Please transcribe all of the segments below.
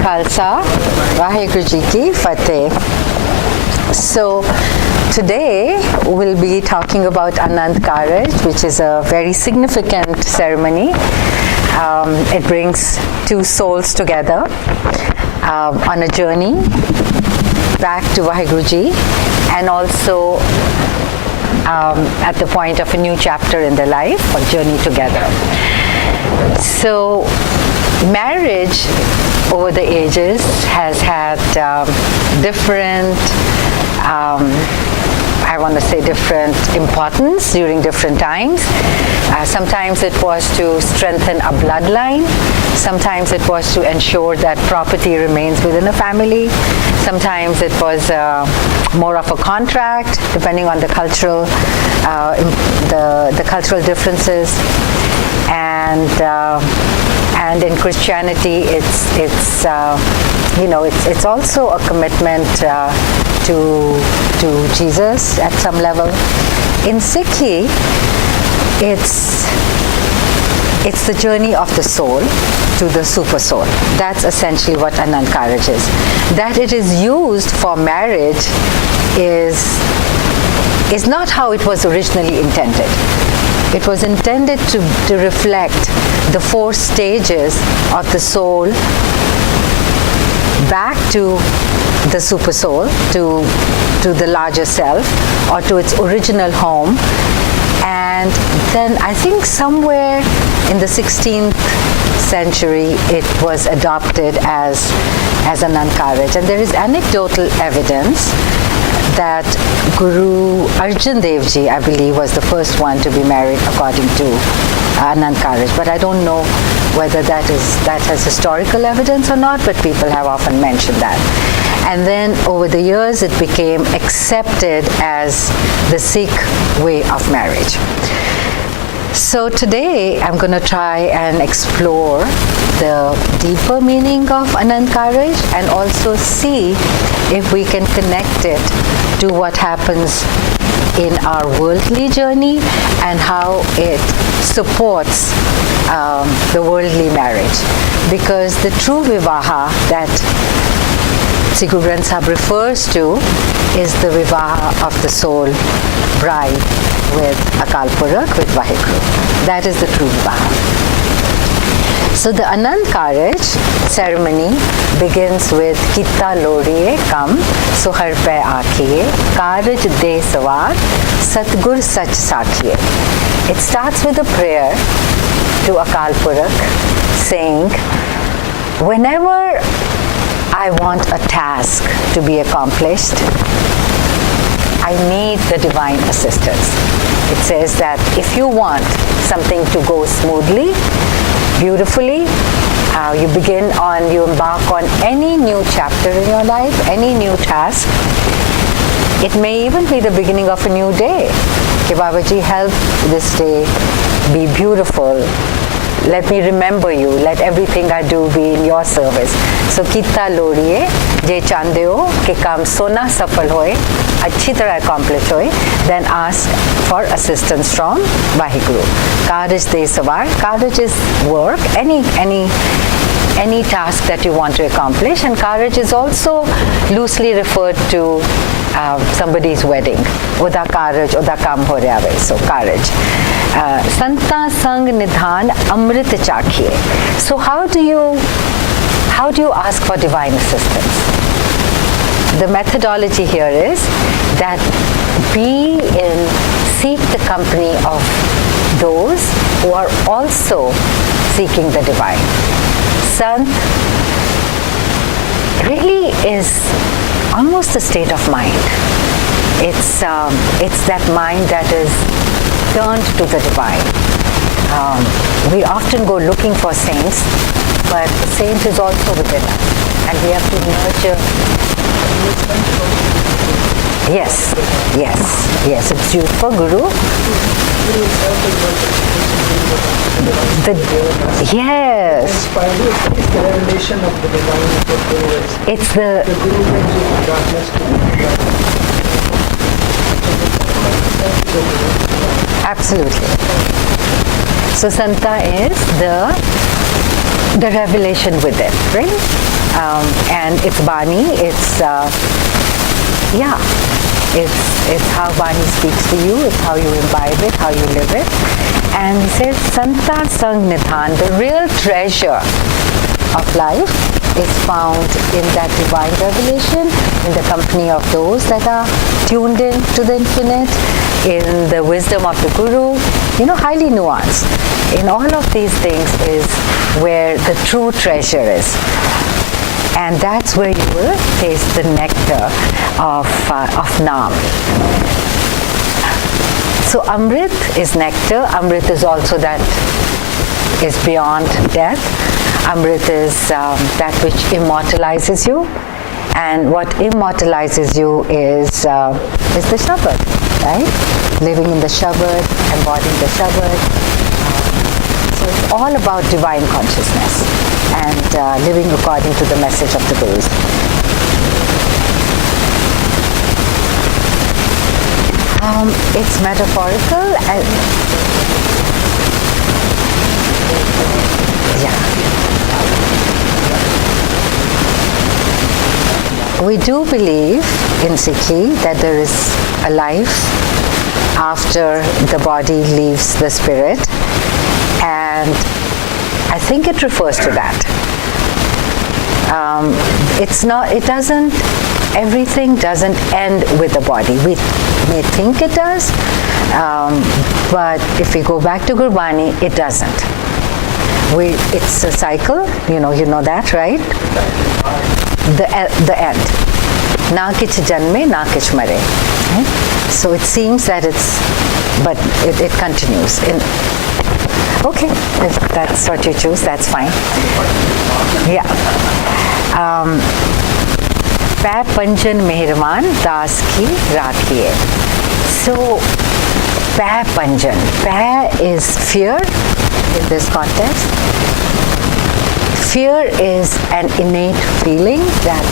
Khalsa, Vaheguru Ji Ki Fateh. So today we'll be talking about Anand Karaj, which is a very significant ceremony. It brings two souls together on a journey back to Vaheguru Ji, and also at the point of a new chapter in their life, a journey together. So marriage over the ages has had different different importance during different times. Sometimes it was to strengthen a bloodline. Sometimes it was to ensure that property remains within a family. Sometimes it was more of a contract, depending on the cultural the cultural differences. And in Christianity, it's also a commitment to Jesus at some level. In Sikhi, it's the journey of the soul to the super soul. That's essentially what Anand Karaj is. That it is used for marriage is not how it was originally intended. It was intended to reflect the four stages of the soul back to the super soul, to the larger self, or to its original home. And then I think somewhere in the 16th century it was adopted as Anand Karaj. And there is anecdotal evidence that Guru Arjan Dev Ji, I believe, was the first one to be married according to Anand Karaj. But I don't know whether that has historical evidence or not, but people have often mentioned that. And then over the years it became accepted as the Sikh way of marriage. So today I'm going to try and explore the deeper meaning of Anand Karaj and also see if we can connect it to what happens in our worldly journey and how it supports the worldly marriage. Because the true vivaha that Sri Guru Granth Sahib refers to is the vivaha of the soul bride with Akal Purakh, with Vaheguru. That is the true vivaha. So the Anand Karaj ceremony begins with Kitta Loriye Kam Suhar Pe Aakhiye Karaj De Sawar Satgur Sach Sakhiye. It starts with a prayer to Akal Purakh saying, whenever I want a task to be accomplished, I need the divine assistance. It says that if you want something to go smoothly, beautifully, you embark on any new chapter in your life, any new task. It may even be the beginning of a new day. Ki Babaji, help this day be beautiful. Let me remember you. Let everything I do be in your service. So Kitta Loriye Je Chandeo Ke Kam Sona Safal Hoye, Achhi Tarah accomplish hoye, then ask for assistance from Vaheguru. Karaj De Sawar. Karaj is work, any task that you want to accomplish, and Karaj is also loosely referred to somebody's wedding. Oda Karaj, Oda Kam Ho Raya Hai. So Karaj. Santa Sang Nidhan Amrit Chakhiye. So how do you ask for divine assistance? The methodology here is that seek the company of those who are also seeking the divine. Sant really is almost a state of mind. It's that mind that is turned to the divine. We often go looking for saints, but the saint is also within us, and we have to nurture. Yes. It's used for Guru. Yes. It's the revelation of the divine of the Guru. It's the Guru brings you from darkness to light. Absolutely. So Santa is the revelation within, right? And it's Bani, it's how Bani speaks to you, it's how you imbibe it, how you live it. And he says, Santa Sang Nidhan, the real treasure of life is found in that divine revelation, in the company of those that are tuned in to the infinite, in the wisdom of the Guru, highly nuanced. In all of these things is where the true treasure is. And that's where you will taste the nectar of Naam. So Amrit is nectar. Amrit is also that is beyond death. Amrit is that which immortalizes you. And what immortalizes you is the Shabad, right? Living in the Shabad, embodying the Shabad. So it's all about divine consciousness and living according to the message of the Gurus. It's metaphorical and we do believe in Sikhi that there is a life after the body leaves the spirit, and I think it refers to that. Everything doesn't end with the body. We may think it does, but if we go back to Gurbani, it doesn't. It's a cycle, you know that, right? The end. Na kich janme, na kich mare. Right? So it seems that but it continues. Okay, if that's what you choose, that's fine. Yeah. Pै पंजन मेहरबान दास की राखिए. So, pै panjan. Pै is fear in this context. Fear is an innate feeling that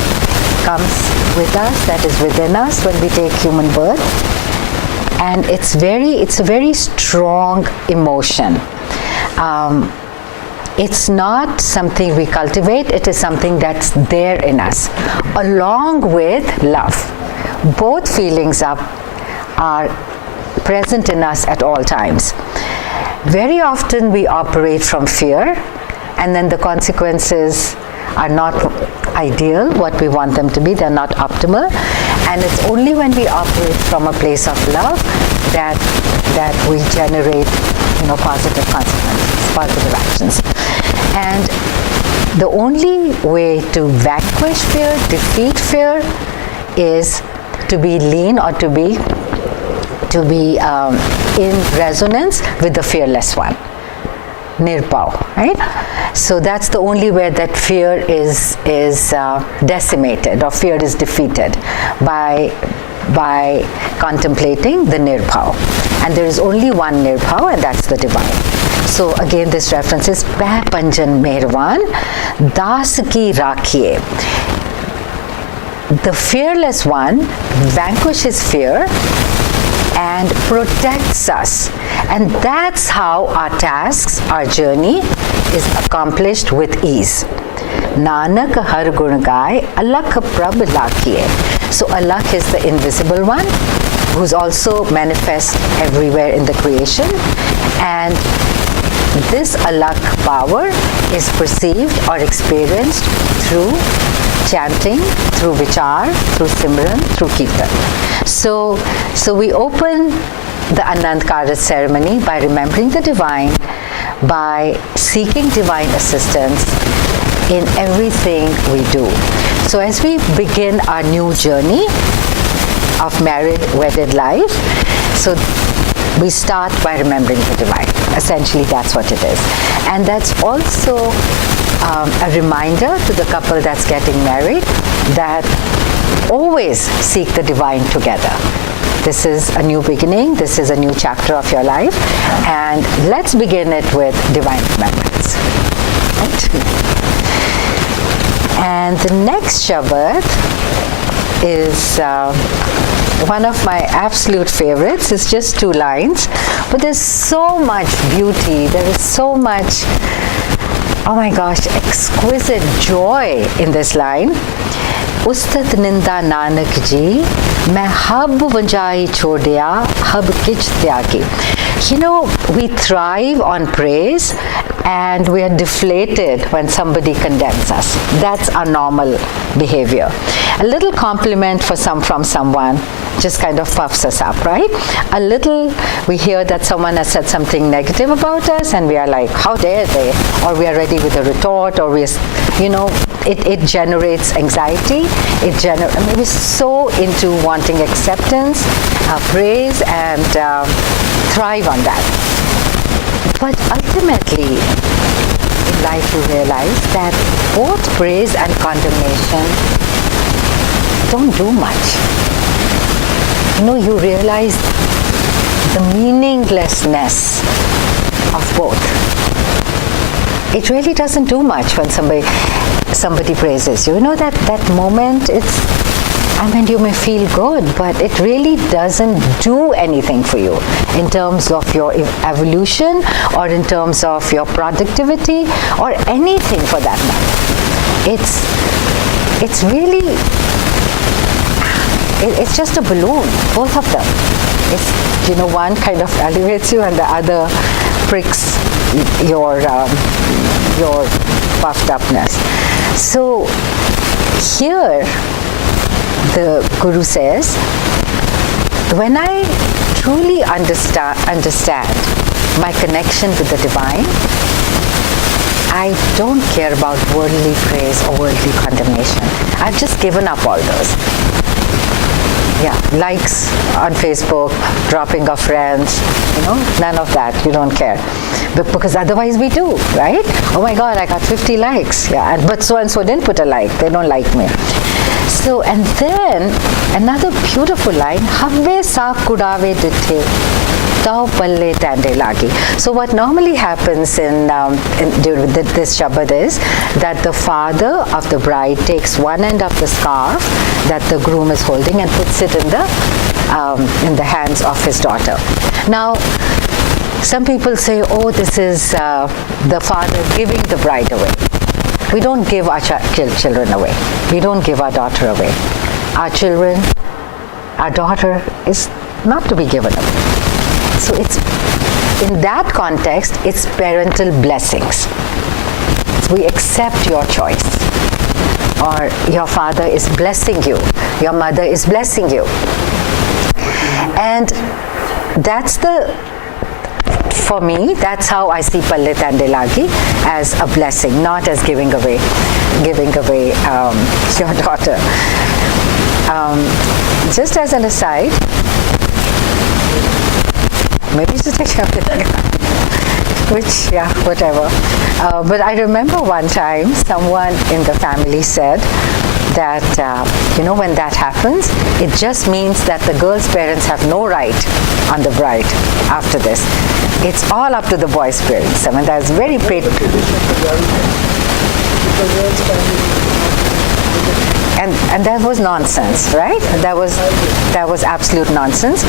comes with us, that is within us when we take human birth. And it's a very strong emotion. It's not something we cultivate, it is something that's there in us, along with love. Both feelings are present in us at all times. Very often we operate from fear, and then the consequences are not ideal, what we want them to be, they're not optimal. And it's only when we operate from a place of love that we generate positive consequences, positive actions. And the only way to vanquish fear, defeat fear, is to be lean or to be in resonance with the fearless one, Nirpau, right? So that's the only way that fear is decimated or fear is defeated, by contemplating the Nirbhav. And there is only one Nirbhav, and that's the divine. So again, this reference is Pै Panjan Mehrwan Das Ki Rakhiye. The fearless one vanquishes fear and protects us. And that's how our tasks, our journey is accomplished with ease. Nanak har gun gaye, alakh prab lakhiye. So alakh is the invisible one, who's also manifest everywhere in the creation. And this alakh power is perceived or experienced through chanting, through vichar, through simran, through kirtan. So we open the Anand Karaj ceremony by remembering the divine, by seeking divine assistance in everything we do. So as we begin our new journey of married, wedded life, so we start by remembering the divine. Essentially, that's what it is. And that's also a reminder to the couple that's getting married that always seek the divine together. This is a new beginning. This is a new chapter of your life. And let's begin it with divine remembrance. Right? And the next Shabad is one of my absolute favorites. It's just 2 lines, but there's so much beauty. There is so much oh my gosh, exquisite joy in this line. Ustat ninda nanak ji, main hab vanjai chodiya, hab kich tyagi. You know, we thrive on praise and we are deflated when somebody condemns us. That's our normal behavior. A little compliment from someone just kind of puffs us up, right? A little, we hear that someone has said something negative about us and we are like, how dare they? Or we are ready with a retort, or it generates anxiety. We're so into wanting acceptance, praise, and thrive on that. But ultimately, in life you realize that both praise and condemnation don't do much. You realize the meaninglessness of both. It really doesn't do much when somebody praises you. That moment, you may feel good, but it really doesn't do anything for you in terms of your evolution or in terms of your productivity or anything for that matter. It's really, it's just a balloon, both of them. It's, one kind of elevates you and the other pricks your puffed upness. So here, the Guru says, when I truly understand my connection with the divine, I don't care about worldly praise or worldly condemnation. I've just given up all those. Likes on Facebook, dropping off friends, none of that. You don't care. But because otherwise we do, right? Oh my God, I got 50 likes. But so and so didn't put a like. They don't like me. So, and then another beautiful line, Havve sa kudave dithe, tau palle tande lagi. So what normally happens during this Shabad is that the father of the bride takes one end of the scarf that the groom is holding and puts it in the hands of his daughter. Now, some people say, oh, this is the father giving the bride away. We don't give our children away. We don't give our daughter away. Our children, our daughter is not to be given away. So it's, in that context, it's parental blessings. So we accept your choice. Or your father is blessing you. Your mother is blessing you. And for me, that's how I see Palle Tande Lagi, as a blessing, not as giving away your daughter. Just as an aside, maybe just which, whatever. But I remember one time someone in the family said that, when that happens, it just means that the girl's parents have no right on the bride after this. It's all up to the boy's parents. That's very painful. And that was nonsense, right? That was absolute nonsense.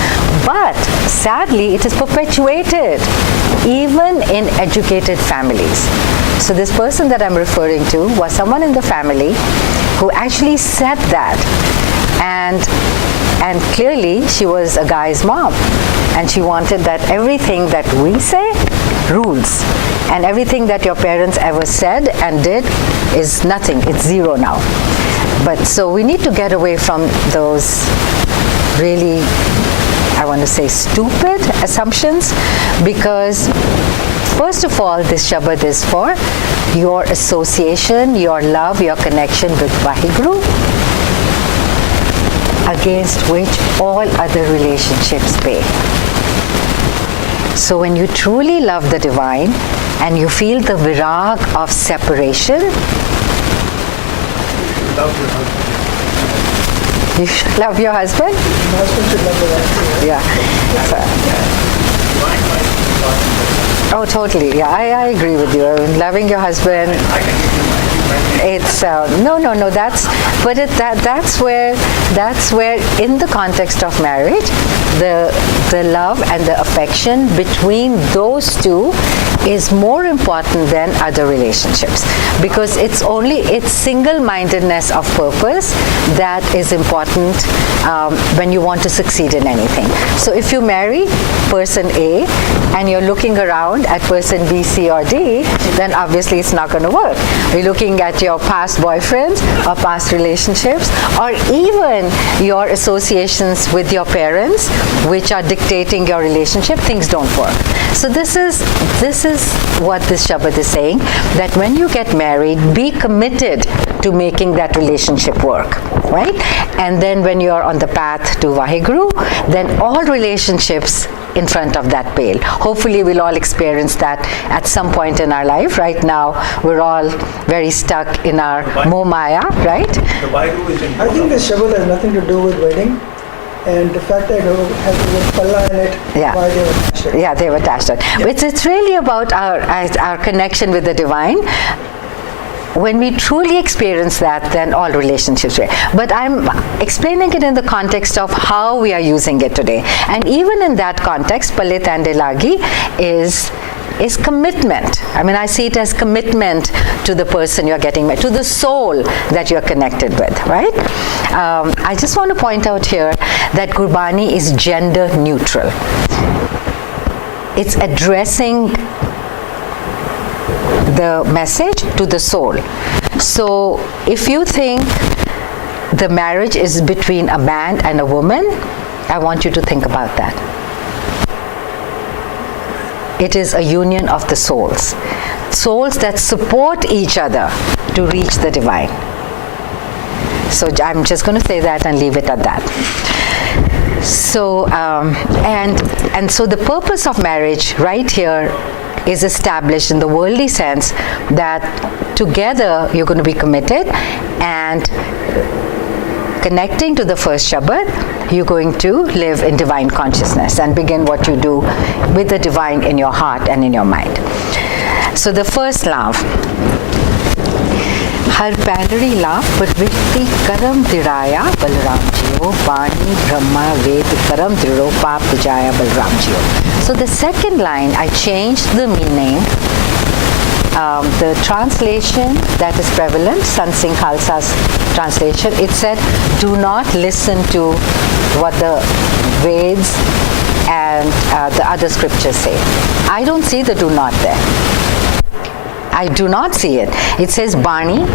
But sadly, it is perpetuated even in educated families. So this person that I'm referring to was someone in the family who actually said that, and clearly she was a guy's mom, and she wanted that everything that we say rules, and everything that your parents ever said and did is nothing. It's zero now. But so we need to get away from those really, I want to say, stupid assumptions, because first of all, this Shabad is for your association, your love, your connection with Vaheguru, against which all other relationships pay. So when you truly love the divine and you feel the virag of separation, Love your husband. you should love your husband? The husband should love the wife. Oh, totally. Yeah, I agree with you. Loving your husband. It's no. That's where in the context of marriage, the love and the affection between those two is more important than other relationships, because it's single-mindedness of purpose that is important when you want to succeed in anything. So if you marry person A and you're looking around at person B, C, or D, then obviously it's not going to work. You're looking at your past boyfriends or past relationships, or even your associations with your parents, which are dictating your relationship, things don't work. So this is what this Shabad is saying, that when you get married, be committed to making that relationship work, right? And then when you're on the path to Vaheguru, then all relationships in front of that pale. Hopefully we'll all experience that at some point in our life. Right now we're all very stuck in our Moh-Maya, right? I think this Shabad has nothing to do with wedding, and the fact that it has the word Palla in it, why they were attached to it. Yeah, they were attached to it. Yeah. It's really about our connection with the divine. When we truly experience that, then all relationships are. But I'm explaining it in the context of how we are using it today. And even in that context, Palit and Elagi is commitment. I mean, I see it as commitment to the person you're getting married, to the soul that you're connected with, right? I just want to point out here that Gurbani is gender neutral. It's addressing the message to the soul. So if you think the marriage is between a man and a woman, I want you to think about that. It is a union of the souls. Souls that support each other to reach the divine. So I'm just going to say that and leave it at that. So and so the purpose of marriage right here is established in the worldly sense, that together you're going to be committed, and connecting to the first Shabad, you're going to live in divine consciousness and begin what you do with the divine in your heart and in your mind. So the first love, Har Palari love, Pravritti Karam Diraya Balram Jiyo, Bani Brahma Ved Karam Diro Pap Jaya Balram Jiyo. So the second line, I changed the meaning. The translation that is prevalent, Sant Singh Khalsa's translation, it said, do not listen to what the Veds and the other scriptures say. I don't see the do not there. I do not see it. It says Bani,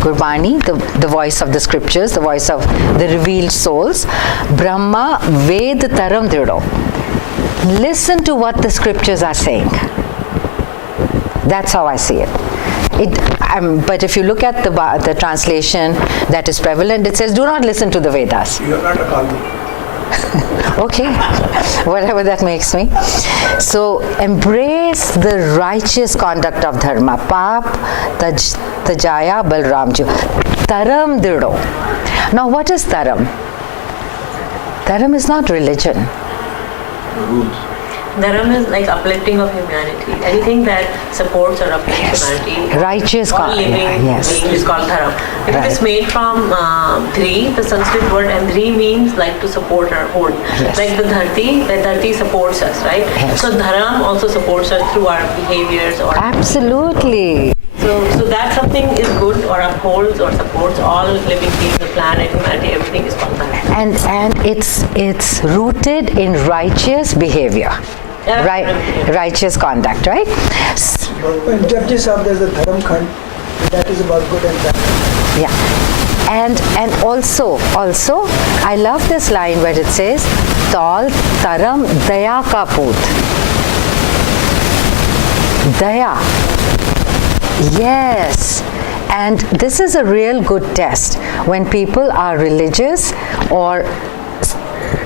Gurbani, the voice of the scriptures, the voice of the revealed souls. Brahma Ved Taram Drido. Listen to what the scriptures are saying. That's how I see it. But if you look at the translation that is prevalent, it says, do not listen to the Vedas. You are not a Kali. Okay, whatever that makes me. So embrace the righteous conduct of dharma. Pap tajaya balramju. Taram dirdo. Now what is taram? Taram is not religion. Dharam is like uplifting of humanity. Anything that supports or uplifts humanity. Righteous all living being is called dharam. It is made from dhri, the Sanskrit word, and dhri means like to support or hold. Yes. Like the dharti supports us, right? Yes. So dharam also supports us through our behaviors. Or absolutely. So that something is good or upholds or supports all living beings, the planet, humanity, everything is called dharam. And it's rooted in righteous behavior. Righteous conduct, right? In Japji Sahib there's a Dharam Khand, that is about good and bad. Yeah. And also I love this line where it says Tal Taram Daya Ka Poot. Daya. Yes. And this is a real good test when people are religious or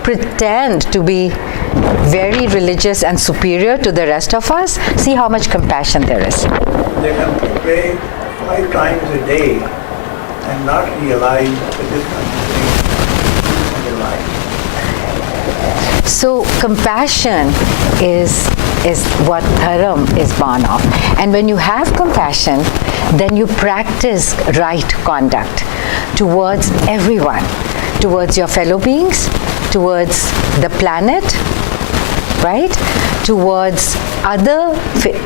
pretend to be very religious and superior to the rest of us. See how much compassion there is. They can pray 5 times a day and not realize the difference between their life. So compassion is what dharam is born of. And when you have compassion, then you practice right conduct towards everyone, towards your fellow beings, towards the planet, right, towards other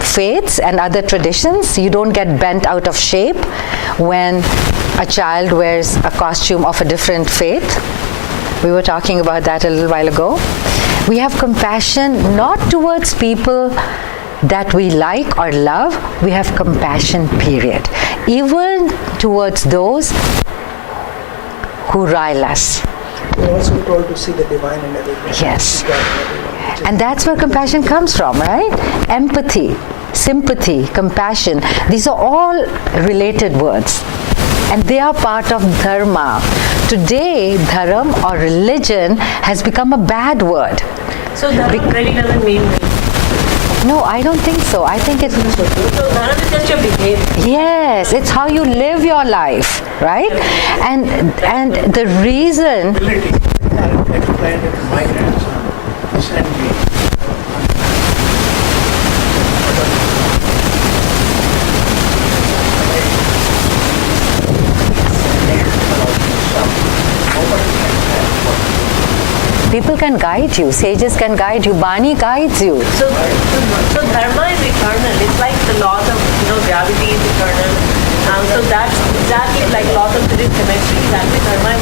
faiths and other traditions. You don't get bent out of shape when a child wears a costume of a different faith. We were talking about that a little while ago. We have compassion not towards people that we like or love. We have compassion, period. Even towards those who rile us. We're also told to see the divine in everything. Yes. And that's where compassion comes from, right? Empathy, sympathy, compassion. These are all related words. And they are part of dharma. Today, dharam or religion has become a bad word. So dharma really doesn't mean me. No, I don't think so. I think it's... So dharma is just your behavior. Yes, it's how you live your life, right? And the reason... I explained it to my grandson. He sent me People can guide you. Sages can guide you. Bani guides you. So dharma is eternal. It's like the laws of gravity is eternal. So that's exactly like laws of physics, chemistry. Exactly, dharma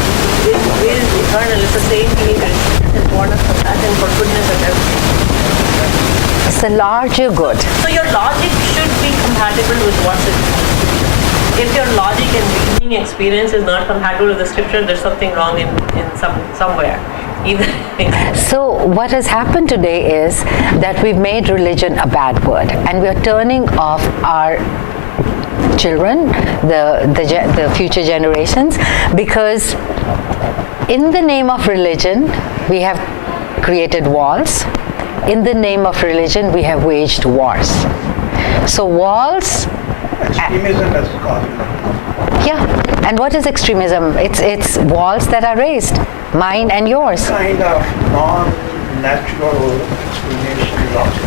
is eternal. It's the same behavior. It's born of compassion for goodness and everything. It's a larger good. So your logic should be compatible with what's it. If your logic and reasoning experience is not compatible with the scripture, there's something wrong in somewhere. So what has happened today is that we've made religion a bad word, and we're turning off our children, the future generations, because in the name of religion we have created walls. In the name of religion we have waged wars. So walls... extremism has caused it. Yeah, and what is extremism? It's walls that are raised, mine and yours. Kind of non-natural explanation is also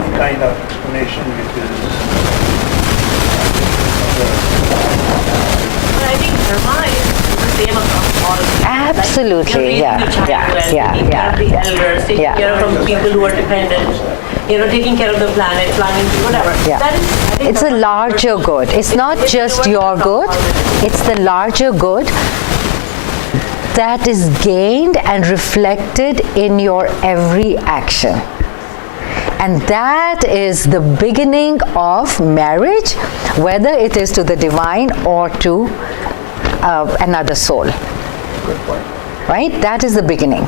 any kind of explanation which is I think dharma is the same across all. Absolutely, like, taking care of the elders, taking care of people who are dependent. Taking care of the planet, planning, whatever. Yeah. That is, I think it's a larger good. It's not just your good. It's the larger good that is gained and reflected in your every action. And that is the beginning of marriage, whether it is to the divine or to another soul. Good point. Right? That is the beginning.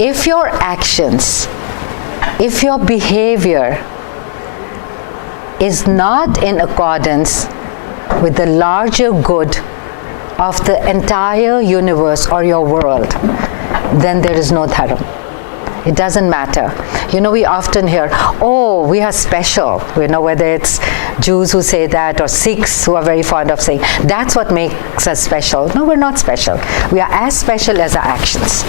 If your actions, if your behavior is not in accordance with the larger good of the entire universe or your world, then there is no dharma. It doesn't matter. We often hear, oh, we are special. Whether it's Jews who say that or Sikhs who are very fond of saying, that's what makes us special. No, we're not special. We are as special as our actions.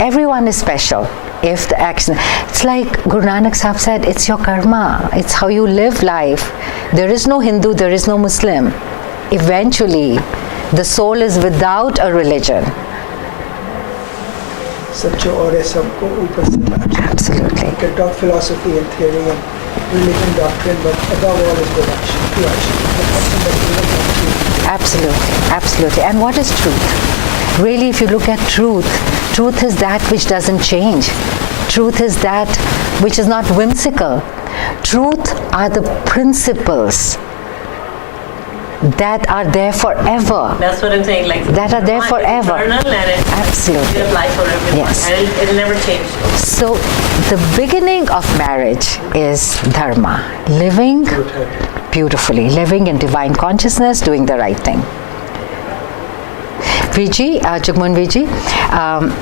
Everyone is special. If the action, it's like Guru Nanak Sahib said, it's your karma. It's how you live life. There is no Hindu, there is no Muslim. Eventually, the soul is without a religion. Absolutely. You can talk philosophy and theory and religion doctrine, but above all is good action, true action. Absolutely, absolutely. And what is truth? Really, if you look at truth, truth is that which doesn't change. Truth is that which is not whimsical. Truth are the principles that are there forever. That's what I'm saying. That are there forever. Absolutely. It applies for everyone. Yes. And it'll never change. So the beginning of marriage is dharma, living beautifully, living in divine consciousness, doing the right thing. Viji, Jugman Viji,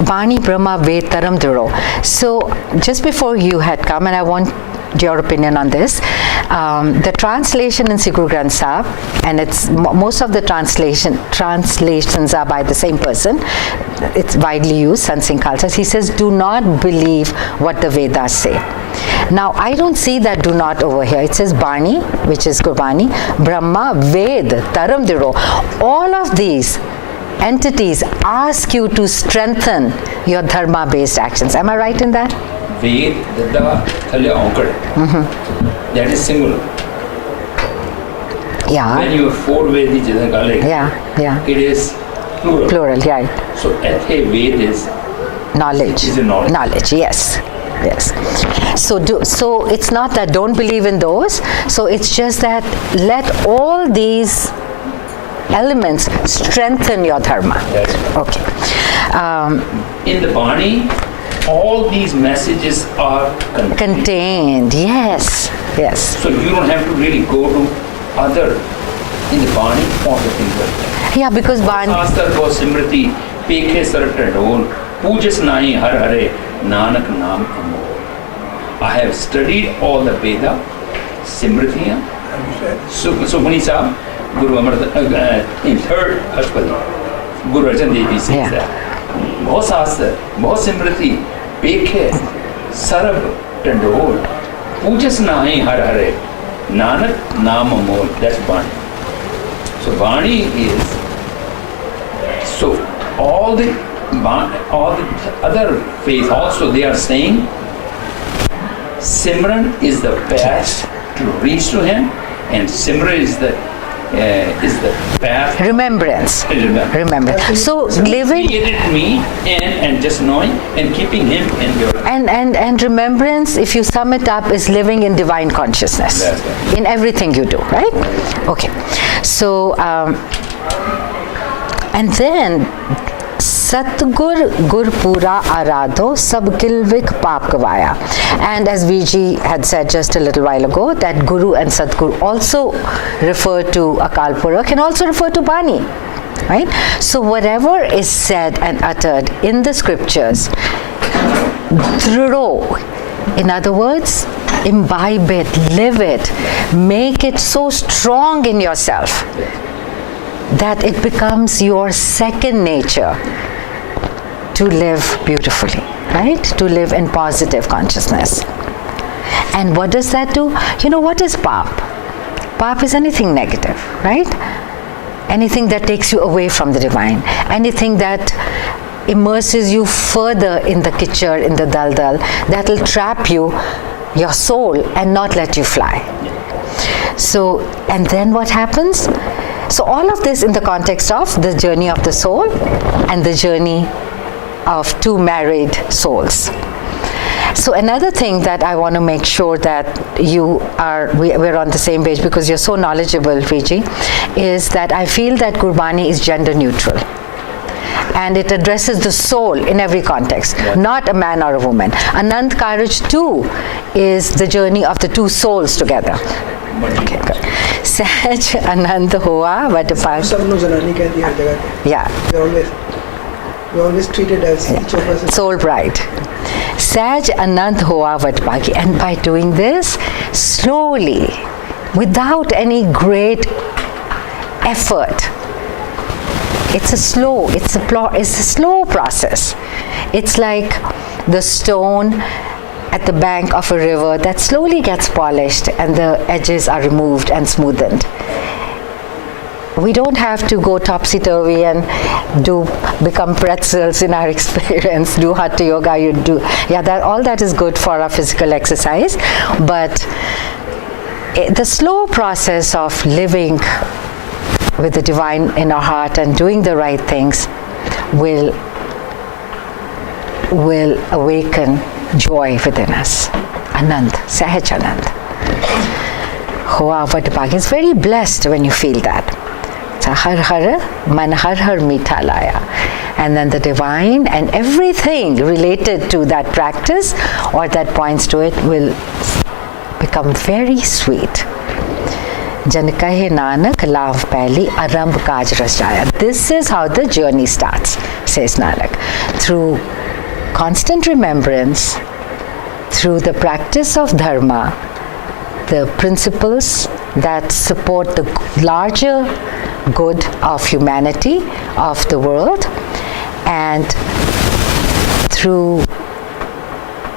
Vani Brahma Ved Taram Duro. So just before you had come, and I want your opinion on this, the translation in Sikh Guru Granth Sahib, and it's most of the translations are by the same person. It's widely used, Sant Singh Khalsa. He says, do not believe what the Vedas say. Now, I don't see that do not over here. It says Bani, which is Gurbani, Brahma, Ved, Taram Diro. All of these entities ask you to strengthen your dharma-based actions. Am I right in that? Ved, Dada, Thalya, Onkad. That is singular. Yeah. When you have 4 Vedi, Yeah. it is plural. Plural, yeah. So Athe Ved is Knowledge. Is a knowledge. Knowledge, yes. Yes. So it's not that don't believe in those. So it's just that let all these elements strengthen your dharma. That's right. Okay. In the Bani, all these messages are Contained, yes. Yes. So you don't have to really go to other in the Bani or the things like that. Yeah, because Bani. Astar ko Simriti, Pekhe Sarat Dhol, Pujas Nahi Har Hare, Nanak Naam Amol. I have studied all the Veda, Simritiyan. Subhani Sahib, Guru Amar, in 3rd Ashpadi, Guru Arjan Dev Ji says that. बहुत शास्त्र, बहुत स्मृति, पेखे, सरब टंडोल, पूजस नाही हर हरे, नानक नाम Amol. That's Bani. So Bani is, so all the other faiths also, they are saying Simran is the path to reach to him, and Simran is the path. Remembrance. Remember. So living. Created me and just knowing and keeping him in your. And remembrance, if you sum it up, is living in divine consciousness. That's right. In everything you do, right? Okay. So, and then Satgur Gurpura Arado Sabkilvik Papkavaya. And as Viji had said just a little while ago, that Guru and Satguru also refer to Akal Purakh, can also refer to Bani. Right? So whatever is said and uttered in the scriptures, Dhrudo, in other words, imbibe it, live it, make it so strong in yourself that it becomes your second nature to live beautifully, right? To live in positive consciousness. And what does that do? You know, what is pap? Pap is anything negative, right? Anything that takes you away from the divine. Anything that immerses you further in the kichar, in the daldal, that will trap you, your soul, and not let you fly. So, and then what happens? So all of this in the context of the journey of the soul and the journey of 2 married souls. So another thing that I want to make sure that we're on the same page, because you're so knowledgeable, Viji, is that I feel that Gurbani is gender neutral. And it addresses the soul in every context, not a man or a woman. Anand Karaj too is the journey of the 2 souls together. Okay, good. Sahaj Anand Hoa Vatapag. Yeah. We're always treated as each of us. Soul bride. Sahaj Anand Hoa Vatpagi. And by doing this, slowly, without any great effort, it's a slow process. It's like the stone at the bank of a river that slowly gets polished and the edges are removed and smoothened. We don't have to go topsy-turvy and become pretzels in our experience, do hatha yoga, all that is good for our physical exercise, but the slow process of living with the divine in our heart and doing the right things will awaken joy within us. Anand, Sahaj Anand. Hoa Vatpagi is very blessed when you feel that. Har har, man har har meetha laya. And then the divine and everything related to that practice or that points to it will become very sweet. Jan kahe Nanak lav pehli aramb kaj ras jaya. This is how the journey starts, says Nanak. Through constant remembrance, through the practice of dharma, the principles that support the larger good of humanity, of the world, and through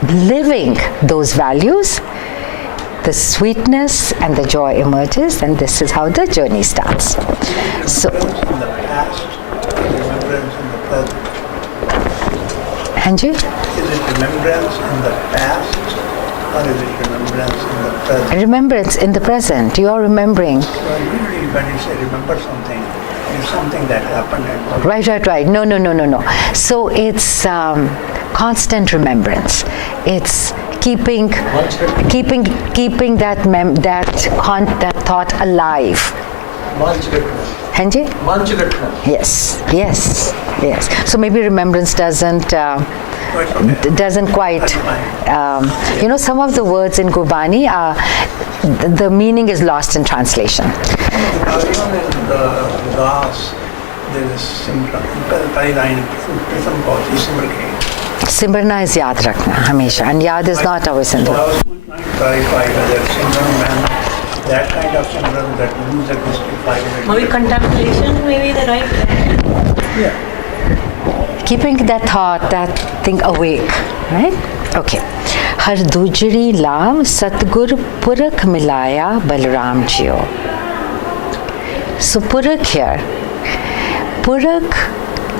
living those values, the sweetness and the joy emerges, and this is how the journey starts. So, Remembrance in the past, remembrance in the present. Anju? Is it remembrance in the past or is it remembrance in the present? Remembrance in the present. You are remembering. Well, usually when you say remember something, it's something that happened and Right. No. So it's constant remembrance. It's keeping that thought alive. Hanji? Yes. So maybe remembrance doesn't quite. Some of the words in Gurbani are the meaning is lost in translation. even in the Ras, there is पहली line प्रथम पहुंची सिमर के. Simrana is yaad rakhna, hamesha, and yaad is not always in the. So I was clarify whether Simran meant that kind of Simran that moves at least 5 minutes. Maybe contemplation, maybe the right. Yeah. Keeping that thought, that thing awake, right? Okay. Har dujri lam Satgur Purak milaya Balram jiyo. So Purak here. Purak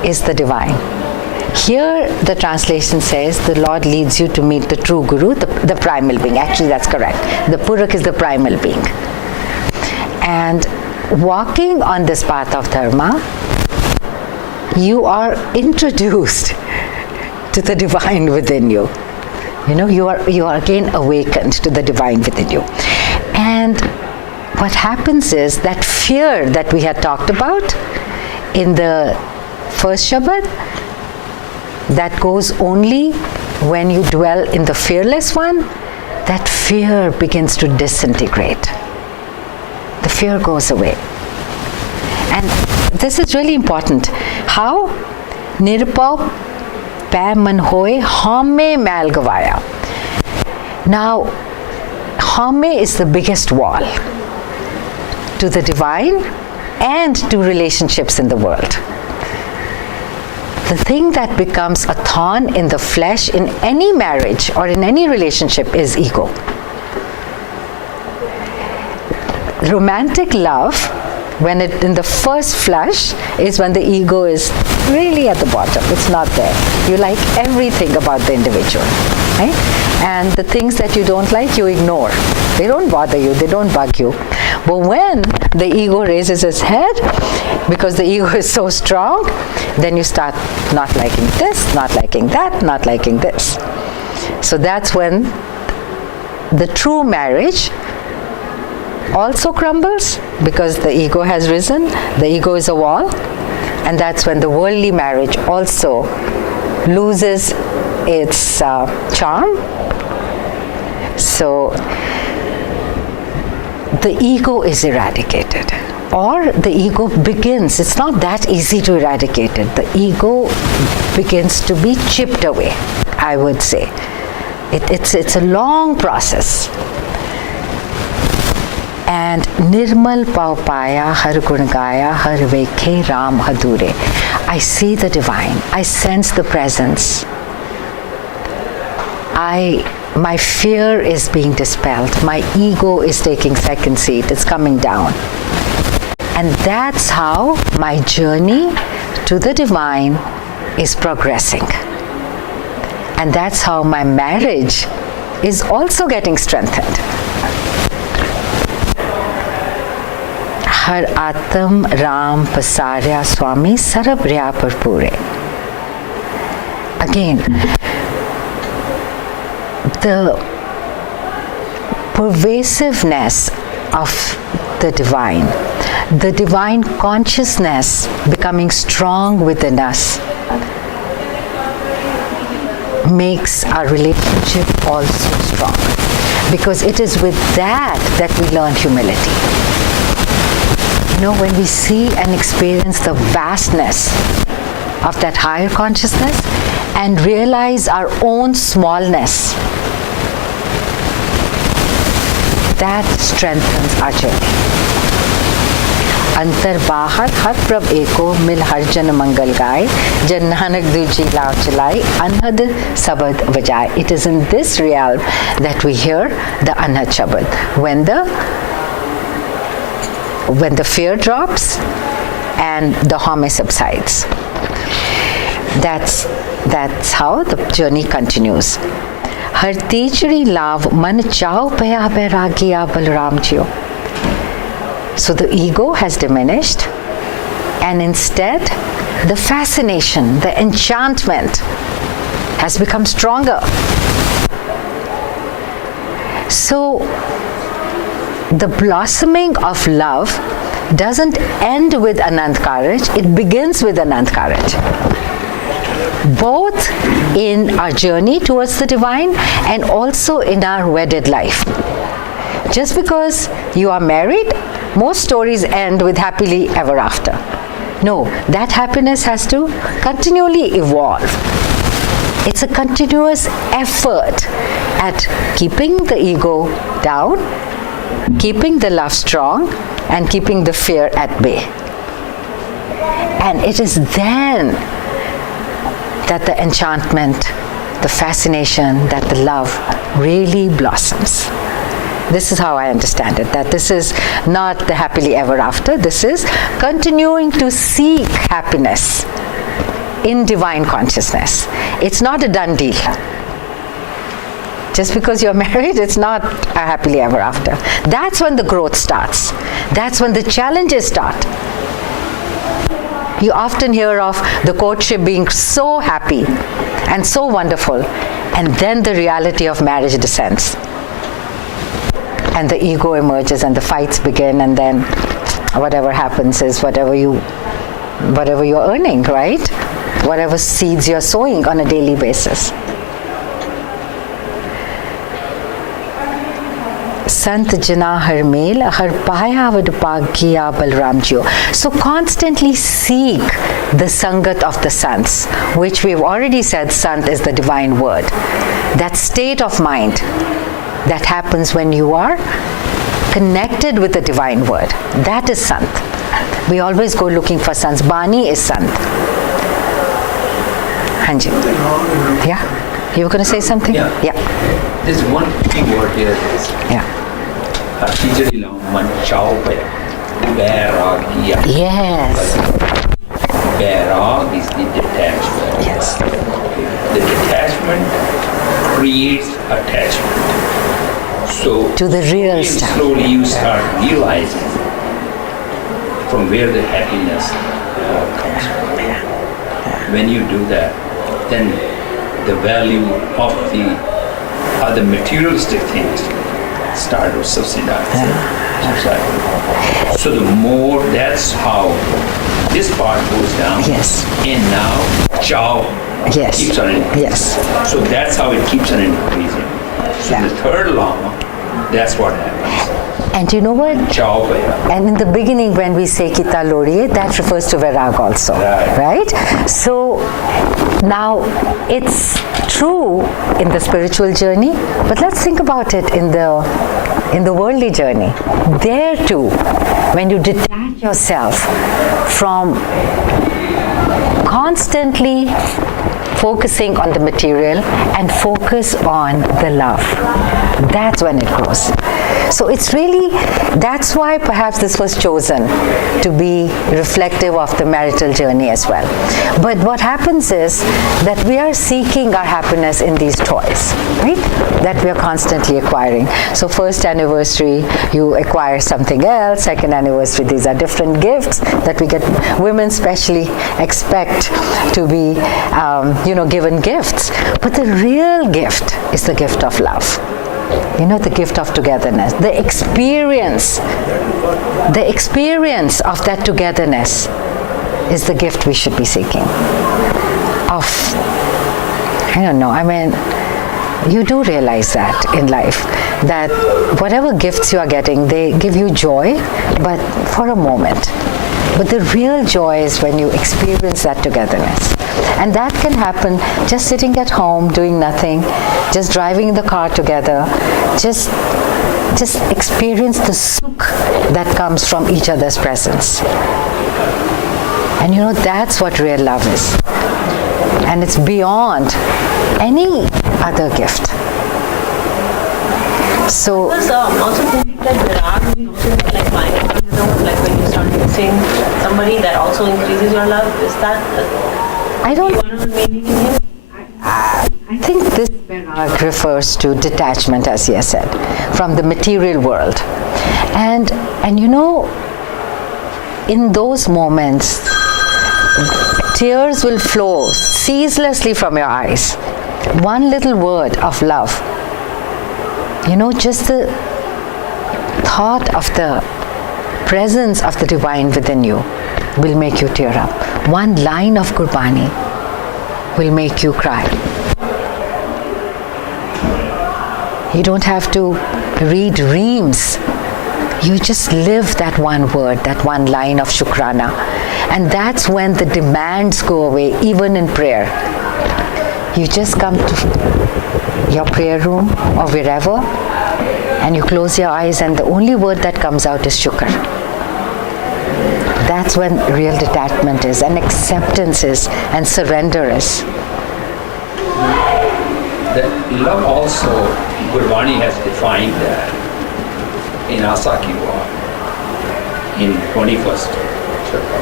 is the divine. Here the translation says the Lord leads you to meet the true Guru, the primal being. Actually, that's correct. The Purak is the primal being. And walking on this path of dharma, you are introduced to the divine within you. You are again awakened to the divine within you. And what happens is that fear that we had talked about in the first Shabad, that goes only when you dwell in the fearless one, that fear begins to disintegrate. The fear goes away. And this is really important. How? Nirpau pੈ ਮਨ ਹੋਏ ਹਉਮੈ ਮੈਲ ਗਵਾਇਆ. Now, Haumai is the biggest wall to the divine and to relationships in the world. The thing that becomes a thorn in the flesh in any marriage or in any relationship is ego. Romantic love, when it in the first flush, is when the ego is really at the bottom. It's not there. You like everything about the individual, right? And the things that you don't like, you ignore. They don't bother you. They don't bug you. But when the ego raises its head, because the ego is so strong, then you start not liking this, not liking that, not liking this. So that's when the true marriage also crumbles, because the ego has risen. The ego is a wall. And that's when the worldly marriage also loses its charm. So the ego is eradicated, or the ego begins. It's not that easy to eradicate it. The ego begins to be chipped away, I would say. It's a long process. And nirmal pau paya har gun gaya har vekhe ram hadure. I see the divine. I sense the presence. My fear is being dispelled. My ego is taking second seat. It's coming down. And that's how my journey to the divine is progressing. And that's how my marriage is also getting strengthened. Har Atam Ram Pasarya Swami Sarabrya Purpure. Again, the pervasiveness of the divine consciousness becoming strong within us makes our relationship also strong, because it is with that we learn humility. When we see and experience the vastness of that higher consciousness and realize our own smallness, that strengthens our journey. अंतर बाहर हर प्रभ एको मिल हर जन मंगल गाय जन नानक दूजी लाव चलाए अनहद sabad vajai. It is in this realm that we hear the anhad shabad. When the fear drops and the Haumai subsides. That's how the journey continues. Har tejri lav man chao paya bairagiya Balram jiyo. So the ego has diminished, and instead the fascination, the enchantment has become stronger. So the blossoming of love doesn't end with Anand Karaj, it begins with Anand Karaj. Both in our journey towards the divine and also in our wedded life. Just because you are married, most stories end with happily ever after. No, that happiness has to continually evolve. It's a continuous effort at keeping the ego down, keeping the love strong, and keeping the fear at bay. And it is then that the enchantment, the fascination, that the love really blossoms. This is how I understand it, that this is not the happily ever after, this is continuing to seek happiness in divine consciousness. It's not a done deal. Just because you're married, it's not a happily ever after. That's when the growth starts. That's when the challenges start. You often hear of the courtship being so happy and so wonderful, and then the reality of marriage descends. And the ego emerges and the fights begin, and then whatever happens is whatever you're earning, right? Whatever seeds you're sowing on a daily basis. Sant jana har mel har paya vad bhagya Balram jiyo. So constantly seek the sangat of the sants, which we've already said sant is the divine word. That state of mind that happens when you are connected with the divine word. That is sant. We always go looking for sants. Bani is sant. Hanji. Yeah? You were going to say something? Yeah. There's one key word here. Yeah. Yes. Bairag is the detachment. Yes. The detachment creates attachment. So to the real stuff. Slowly you start realizing from where the happiness comes from. When you do that, then the value of the other materialistic things start to subsidize. So the more, that's how this part goes down. Yes. And now chow keeps on increasing. Yes. So that's how it keeps on increasing. So the third lama, that's what happens. And you know what? And in the beginning when we say Kita Loriye, that refers to Virag also. Right? So now it's true in the spiritual journey, but let's think about it in the worldly journey. There too, when you detach yourself from constantly focusing on the material and focus on the love, that's when it grows. So it's really, that's why perhaps this was chosen to be reflective of the marital journey as well. But what happens is that we are seeking our happiness in these toys, right? That we are constantly acquiring. So first anniversary, you acquire something else. Second anniversary, these are different gifts that we get. Women especially expect to be, given gifts. But the real gift is the gift of love. The gift of togetherness, the experience of that togetherness is the gift we should be seeking. You do realize that in life, that whatever gifts you are getting, they give you joy, but for a moment. But the real joy is when you experience that togetherness. And that can happen just sitting at home, doing nothing, just driving the car together, just just experience the sukh that comes from each other's presence. And that's what real love is. And it's beyond any other gift. So also thinking that Virag we also get like finding, like when you start missing somebody, that also increases your love. Is that one of the meaning in him? I think this Virag refers to detachment, as he has said, from the material world. And in those moments, tears will flow ceaselessly from your eyes. One little word of love, just the thought of the presence of the divine within you will make you tear up. One line of Gurbani will make you cry. You don't have to read reams. You just live that one word, that one line of Shukrana. And that's when the demands go away, even in prayer. You just come to your prayer room or wherever, and you close your eyes, and the only word that comes out is Shukr. That's when real detachment is, and acceptance is, and surrender is. The love also, Gurbani has defined that in Asa Ki War, in 21st chapter.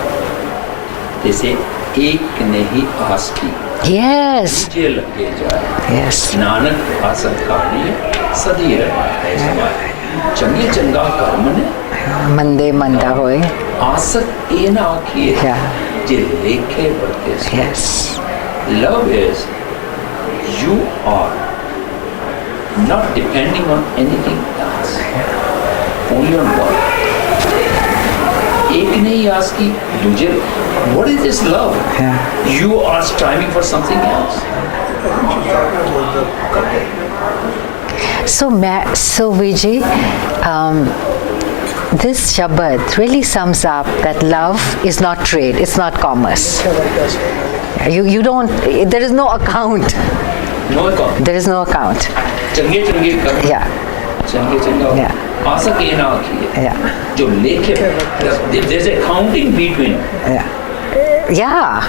They say, Ek nahi aas ki. Yes. Mujhe lage jaye. Yes. Nanak asat kani sadi hai samay. Change changa karm ne. Mande manda hoye. Asat e na kiye. Yeah. Je lekhe barte se. Yes. Love is you are not depending on anything else. Only on one. Ek nahi aas ki duje. What is this love? Yeah. You are striving for something else. So Vijay, this Shabad really sums up that love is not trade, it's not commerce. You don't, there is no account. No account. There is no account. Change kar. Yeah. Change. Yeah. Asa ke na kiye. Yeah. Jo lekhe, there's a counting between. Yeah.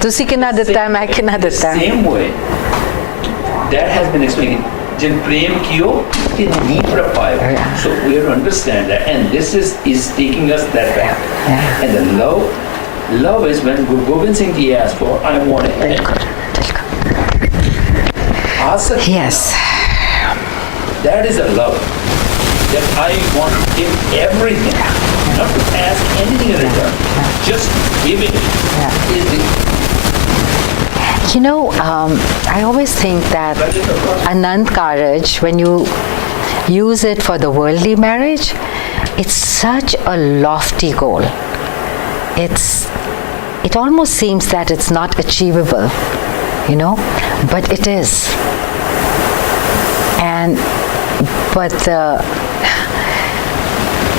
Tusi kina ditta hai, main kina ditta hai. Same way, that has been explained. Jin prem kiyo, uske nahi pra payo. So we have to understand that, and this is taking us that back. Yeah. And the love is when Guru Gobind Singh Ji asked for, I want a head. Yes. That is a love. That I want to give everything, not to ask anything in return, just giving I always think that Anand Karaj, when you use it for the worldly marriage, it's such a lofty goal. It almost seems that it's not achievable, but it is.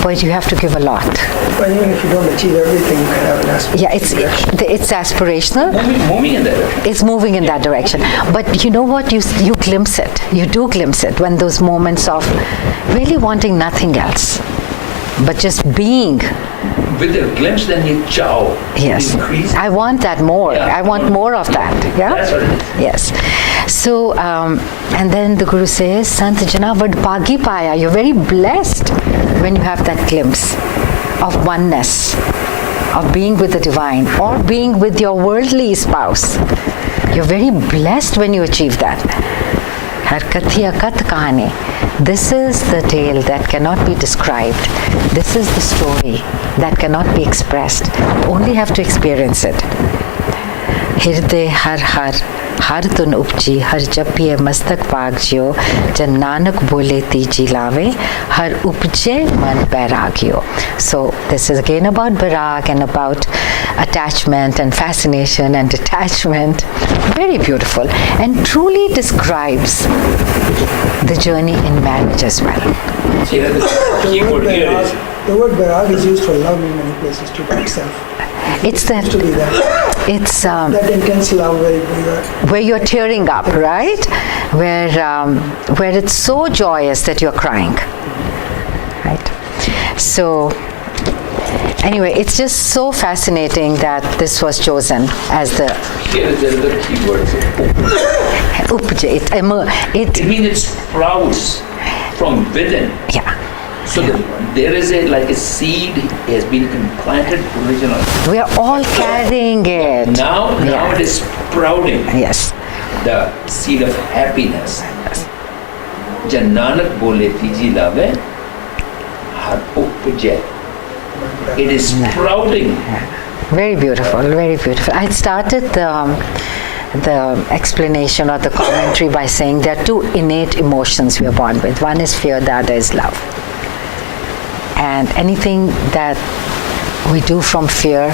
But you have to give a lot. But even if you don't achieve everything, you can have an aspiration. Yeah, it's aspirational. moving in that direction. It's moving in that direction. But you know what? You glimpse it. You do glimpse it when those moments of really wanting nothing else, but just being. With a glimpse, then you chow. Yes. Increase. I want that more. Yeah. I want more of that. Yeah. That's what it is. Yes. So, and then the Guru says, Sant Jana Vadbhagi Paya. You're very blessed when you have that glimpse of oneness, of being with the divine, or being with your worldly spouse. You're very blessed when you achieve that. Har kathiya kat kahani. This is the tale that cannot be described. This is the story that cannot be expressed. You only have to experience it. Hirde har tun upji har japiye mastak paag jio jan nanak bole tiji lave har upje man bairagyo. So this is again about Bairag and about attachment and fascination and detachment. Very beautiful and truly describes the journey in marriage as well. See, the key word here is The word Bairag is used for love in many places too by itself. It's It used to be that. It's that intense love where you're tearing up, right? Where it's so joyous that you're crying, right? So anyway, it's just so fascinating that this was chosen as the. Here there are the key words. It means it sprouts from within. Yeah. So there is a seed has been implanted originally. We are all carrying it. Now it is sprouting. Yes. The seed of happiness. Jan Nanak bole tiji lave har upje. It is sprouting. Very beautiful, very beautiful. I started the explanation or the commentary by saying there are two innate emotions we are born with. One is fear, the other is love. And anything that we do from fear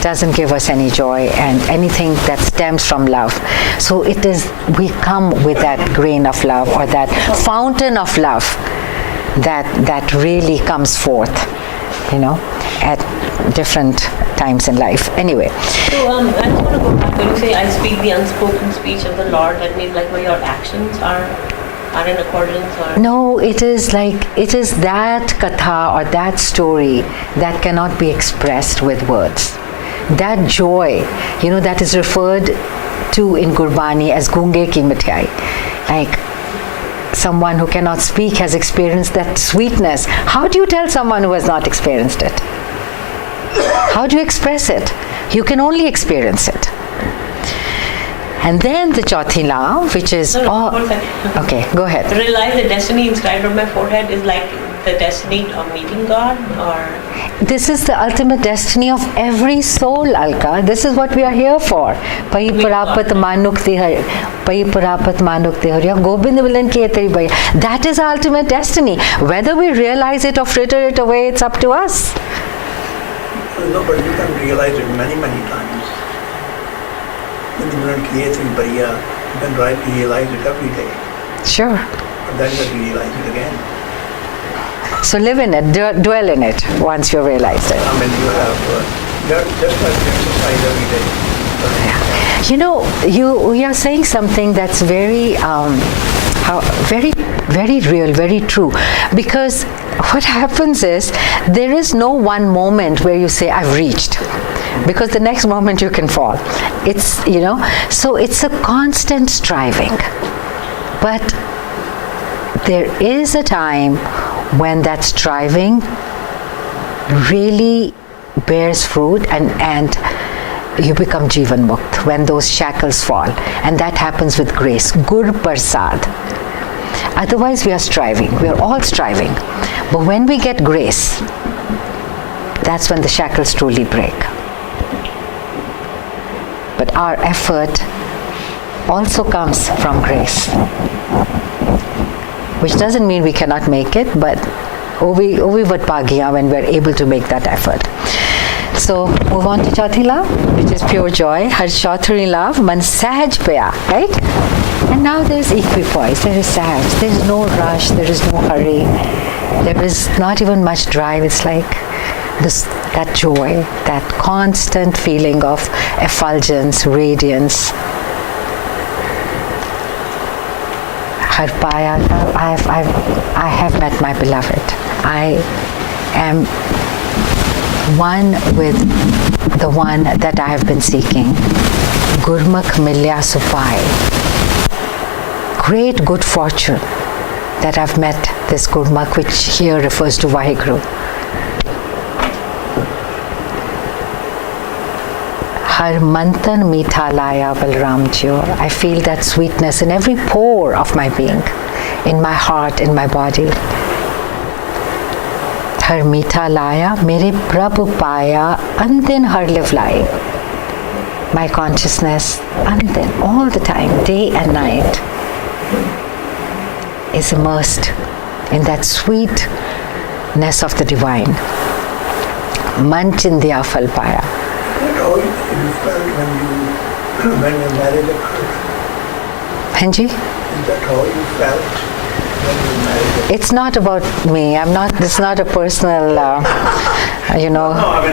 doesn't give us any joy, and anything that stems from love. So we come with that grain of love or that fountain of love that really comes forth, at different times in life. Anyway. So I just want to go back. When you say I speak the unspoken speech of the Lord, that means like where your actions are in accordance, or? No, it is that katha or that story that cannot be expressed with words. That joy, that is referred to in Gurbani as gunge ki mithai. Like someone who cannot speak has experienced that sweetness. How do you tell someone who has not experienced it? How do you express it? You can only experience it. And then the Chauthi La, which is... Okay, go ahead. Realize the destiny inscribed on my forehead is like the destiny of meeting God, or... This is the ultimate destiny of every soul, Alka. This is what we are here for. Pai parapat manukti hai. Pai parapat manukti hai. Gobind milan ki teri bhai. That is our ultimate destiny. Whether we realize it or fritter it away, it's up to us. No, but you can realize it many, many times. You can realize it every day. Sure. But then you realize it again. So live in it, dwell in it once you realize it. I mean, you have just like exercise every day. You are saying something that's very, very real, very true. Because what happens is there is no one moment where you say, I've reached. Because the next moment you can fall. It's, so it's a constant striving. But there is a time when that striving really bears fruit and you become Jivan Mukt, when those shackles fall. And that happens with grace. Gur Prasad. Otherwise we are striving. We are all striving. But when we get grace, that's when the shackles truly break. But our effort also comes from grace. Which doesn't mean we cannot make it, but ovi vat pagiya when we're able to make that effort. So move on to Chauthi La, which is pure joy. Har Chauthuri love, man sahaj paya, right? And now there's equipoise, there is sahaj, there is no rush, there is no hurry, there is not even much drive. It's like that joy, that constant feeling of effulgence, radiance. Har paya, I have met my beloved. I am one with the one that I have been seeking. Gurmukh milya supai. Great good fortune that I've met this Gurmukh, which here refers to Vaheguru. Har mantan meetha laya Balram Jiyo. I feel that sweetness in every pore of my being, in my heart, in my body. Har meetha laya mere Prabhu paya andin har live lai. My consciousness andin, all the time, day and night, is immersed in that sweetness of the divine. Man chindya phal paya. How you felt when you married a Kurd? Hanji? Is that how you felt when you married a It's not about me. It's not a personal,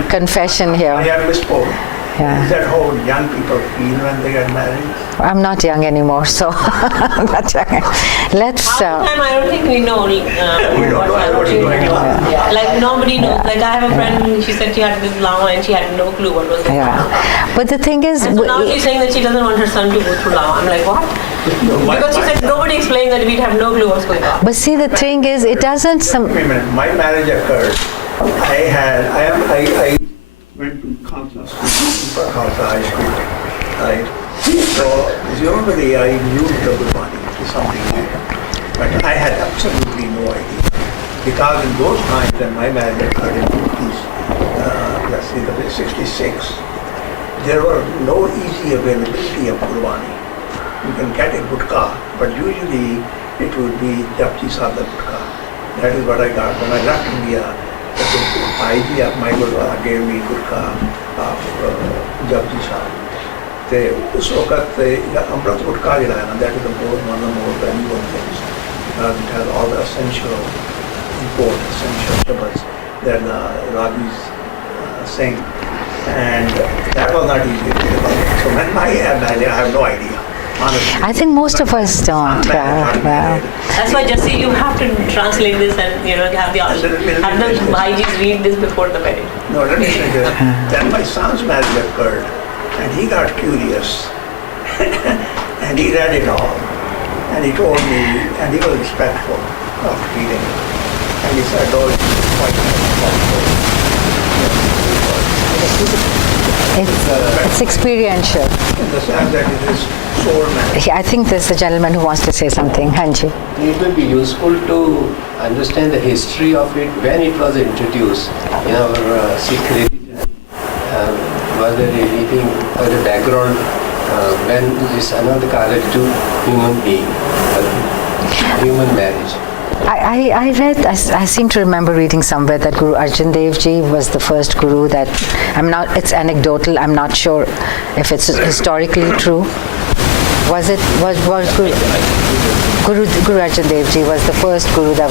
confession here. I have misspoken. Yeah. Is that how young people feel when they get married? I'm not young anymore, so I'm not young. Let's. Half the time, I don't think we know. We don't know what's going on. Like nobody knows. Like I have a friend. She said she had this lama and she had no clue what was going on. But the thing is, And so now she's saying that she doesn't want her son to go through lama. I'm like, what? Because she said nobody explained that we'd have no clue what's going on. but see, the thing is, it doesn't. Wait a minute. My marriage occurred. I went to Khalsa High School, right? So usually I knew the Gurbani to some degree, but I had absolutely no idea. Because in those times when my marriage occurred in 66, there were no easy availability of Gurbani. You can get a gutka, but usually it would be Japji Sada gutka. That is what I got. When I left India, the idea of my Gurdwara gave me gutka of Japji Sada. उस वक्त अमृत गुटखा जो है ना, that is the one of the more valuable things. It has all the essential shabats that the rabbis sing, and that was not easy. So when I have no idea. Honestly. I think most of us don't. That's why, Jessi, you have to translate this and have the Bhaijis read this before the wedding. No, let me say this. Then my son's marriage occurred, and he got curious, and he read it all, and he told me, and he was respectful of reading it, and he said, "Oh, it's quite It's experiential. in the sense that it is soul marriage." I think there's a gentleman who wants to say something. Hanji. It will be useful to understand the history of it when it was introduced in our Sikh religion. Was there anything or the background when this Anand Karaj to human being, human marriage? I read, I seem to remember reading somewhere that Guru Arjan Dev Ji was the first guru that, it's anecdotal, I'm not sure if it's historically true. Was Guru Arjan Dev Ji was the first guru that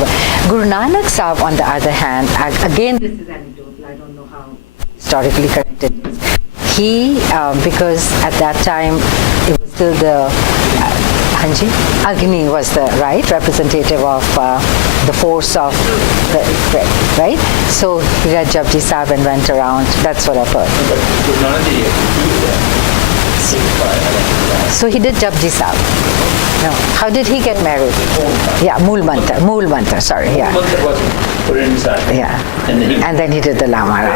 Guru Nanak Sahib, on the other hand, again this is anecdotal, I don't know how historically correct it is. He, because at that time it was still the Agni was the representative of the force of the right. So he read Japji Sahib and went around. That's what I've heard. So he did Japji Sahib. No. How did he get married? Yeah, Mool Mantra, sorry. Yeah. Yeah. And then he did the Lama.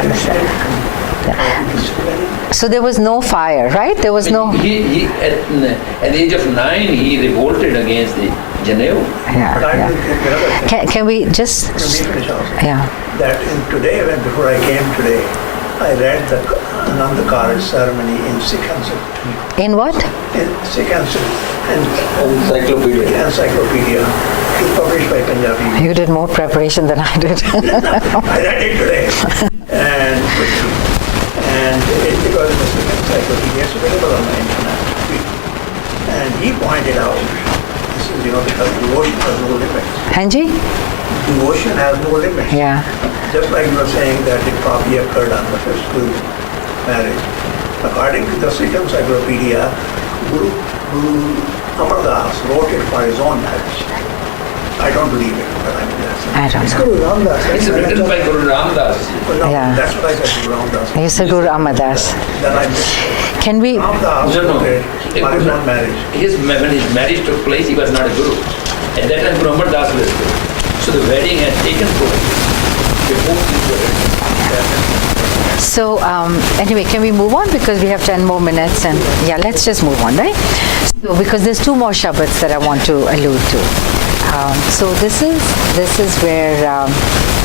So there was no fire, right? There was no. He at the age of 9, he revolted against the Janev. Yeah. Can we just? Let me finish also. Yeah. That before I came today, I read the Anand Karaj ceremony in Sikh Encyclopedia. In what? In Sikh Encyclopedia. It's published by Punjabi. You did more preparation than I did. I read it today. And it was in the Sikh Encyclopedia. It's available on the internet. And he pointed out, this is, because devotion has no limits. Hanji? Devotion has no limits. Yeah. Just like you were saying that it probably occurred on the first marriage. According to the Sikh Encyclopedia, Guru Amar Das wrote it for his own marriage. I don't believe it, but I mean that's it. I don't It's know. Guru Ramdas. It's written by Guru Ramdas. But no, Yeah. that's what I said, Guru Ramdas. You said Guru Amadas. Then I missed it. Can we? Ramdas No. wrote it for his own marriage. When his marriage took place, he was not a guru. At that time, Guru Amar Das was guru. So the wedding had taken place before these were written. So anyway, can we move on because we have 10 more minutes and yeah, let's just move on, right? So because there's 2 more Shabbats that I want to allude to. So this is where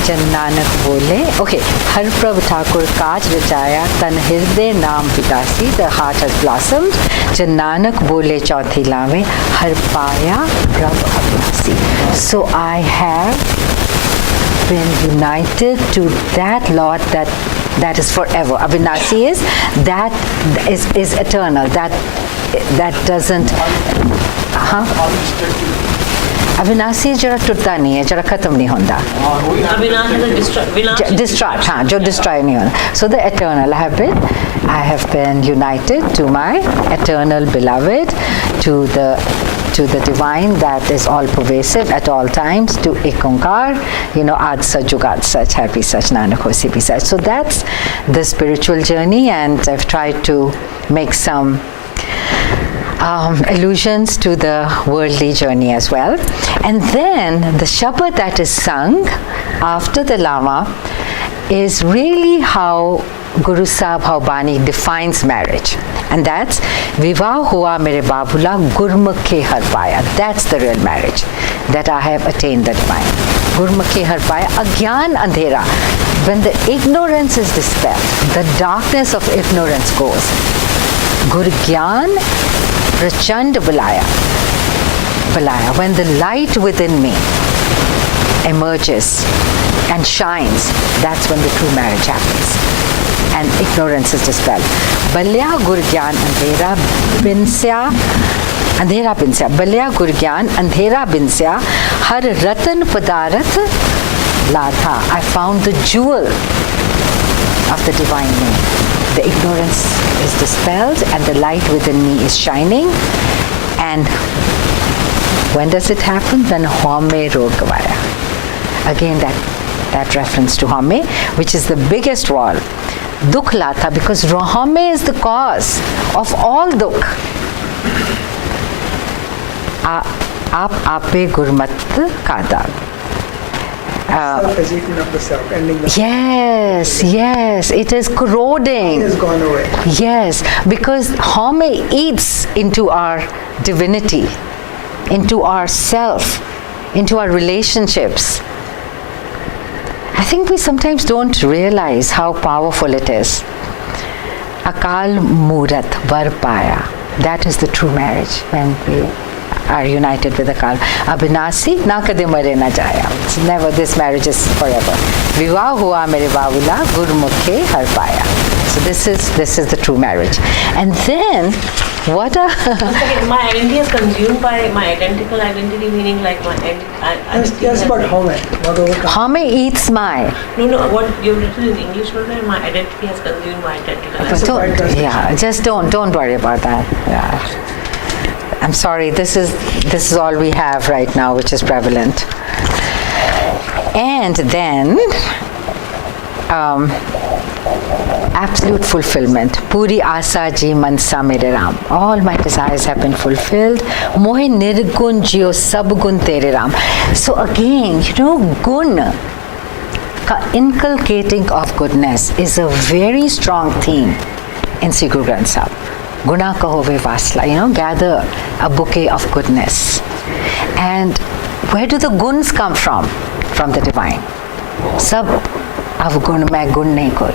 Jan Nanak bole. Okay, Har Prabh Thakur Kaj Rachaya Tan Hirde Naam Vidasi. The heart has blossomed. Jan Nanak bole Chauthi Lave Har Paya Prabh Abhyasi. So I have been united to that Lord that is forever. Avinasi is eternal. That doesn't. अविनाशी जरा टूटता नहीं है, जरा खत्म नहीं होता. Avinash is a destroy. Destroy, जो destroy नहीं होता. So the eternal I have been, I have been united to my eternal beloved, to the divine that is all pervasive at all times, to Ekonkar, Ad Sach Jugad Sach, Happy Sach, Nanak Hosi Bhi Sach. So that's the spiritual journey, and I've tried to make some allusions to the worldly journey as well. And then the Shabad that is sung after the Lama is really how Guru Sahib, how Bani defines marriage. And that's Vivaah hua mere babula gurmukhe har paya. That's the real marriage, that I have attained the divine. Gurmukhe har paya, agyan andhera. When the ignorance is dispelled, the darkness of ignorance goes. Gur Gyan Prachand Balaya. When the light within me emerges and shines, that's when the true marriage happens. And ignorance is dispelled. Balya Gur Gyan Andhera Binsya. Balya Gur Gyan Andhera Binsya Har Ratan Padarat Ladha. I found the jewel of the divine name. The ignorance is dispelled and the light within me is shining. And when does it happen? When Haumai Rod Gavaya. Again, that reference to Haumai, which is the biggest wall. Dukh Lata, because Haumai is the cause of all dukh. Aap aape gurmat kada. Self has eaten up the self, ending the Yes, it is corroding. It has gone away. Yes, because Haumai eats into our divinity, into our self, into our relationships. I think we sometimes don't realize how powerful it is. Akal Murat Var Paya. That is the true marriage, when we are united with Akal. Abhinasi na kade mare na jaya. It's never, this marriage is forever. Vivaah hua mere babula gurmukhe har paya. So this is the true marriage. And then what a my identity is consumed by my identical identity, meaning like my That's about Haumai, not overcome. Haumai eats my. No, what you've written in English was that my identity has consumed my identical identity. Just don't worry about that. Yeah. I'm sorry, this is all we have right now, which is prevalent. And then absolute fulfillment. Puri asa ji mansa mere Ram. All my desires have been fulfilled. Mohe nirgun jiyo sab gun tere Ram. So again, gun, inculcating of goodness is a very strong theme in Sri Guru Granth Sahib. Guna kahove vasla, gather a bouquet of goodness. And where do the guns come from? From the divine. Sab avgun main gun nahi koi.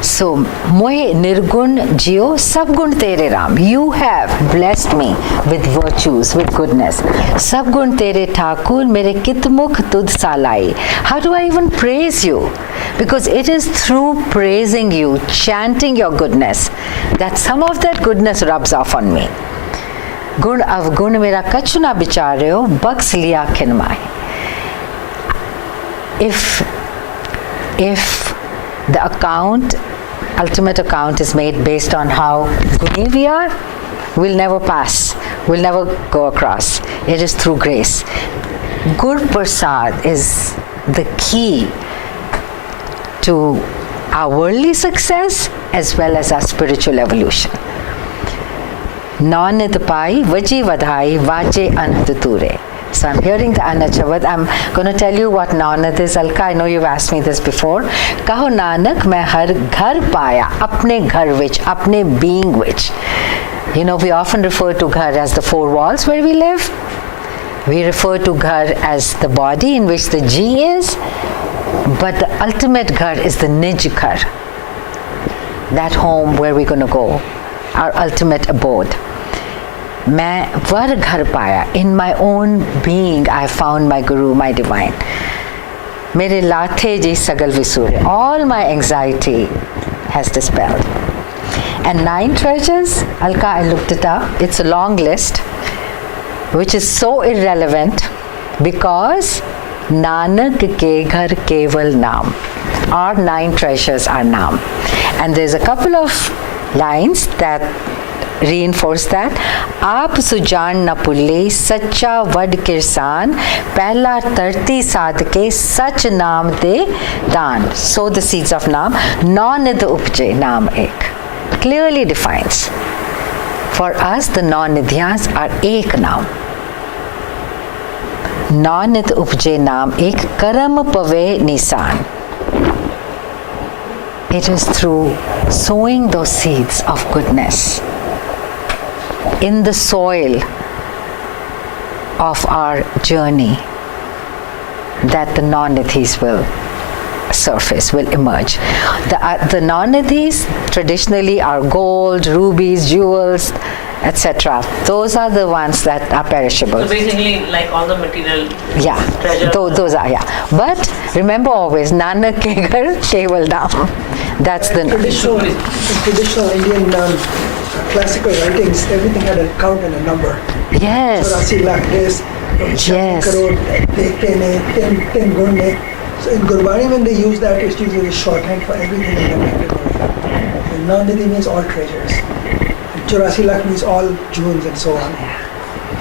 So, mohe nirgun jiyo sab gun tere Ram. You have blessed me with virtues, with goodness. Sab gun tere Thakur mere kitmukh tudh salai. How do I even praise you? Because it is through praising you, chanting your goodness, that some of that goodness rubs off on me. Gun avgun mera kachhu na bichareo, baks liya khinmai. If the ultimate account is made based on how guni we are, we'll never pass, we'll never go across. It is through grace. Gur Prasad is the key to our worldly success as well as our spiritual evolution. Nanad pai vaji vadhai vaje anand ture. So I'm hearing the Anand Shabad. I'm going to tell you what Nanad is. Alka, I know you've asked me this before. Kaho Nanak, main har ghar paya, apne ghar vich, apne being which. We often refer to ghar as the four walls where we live. We refer to ghar as the body in which the G is. But the ultimate ghar is the Nij ghar. That home where we're going to go. Our ultimate abode. Main var ghar paya. In my own being, I found my Guru, my divine. Mere lathe ji sagal visure. All my anxiety has dispelled. And 9 treasures, Alka, I looked it up. It's a long list, which is so irrelevant because Nanak ke ghar keval naam. our 9 treasures are Naam. And there's a couple of lines that reinforce that. Aap sujan na pulle sacha vad kirsan pehla tarti sadke sach naam de daan. Sow the seeds of Naam. Non-nid upje naam ek. Clearly defines. For us, the non-nidhyas are ek naam. Non-nid upje naam ek karam pave nisan. It is through sowing those seeds of goodness in the soil of our journey that the non-nidhis will surface, will emerge. The non-nidhis traditionally are gold, rubies, jewels, etc. Those are the ones that are perishable. So basically, like all the material treasures. Those are, But remember always, Nanak ke ghar keval naam. That's the traditional Indian classical writings. Everything had a count and a number. Yes. 84 lakh this, Yes. crore, 10 gunne. So in Gurbani, when they use that, it's usually shorthand for everything in that category. And non-nidhi means all treasures. 84 lakh means all jewels and so on.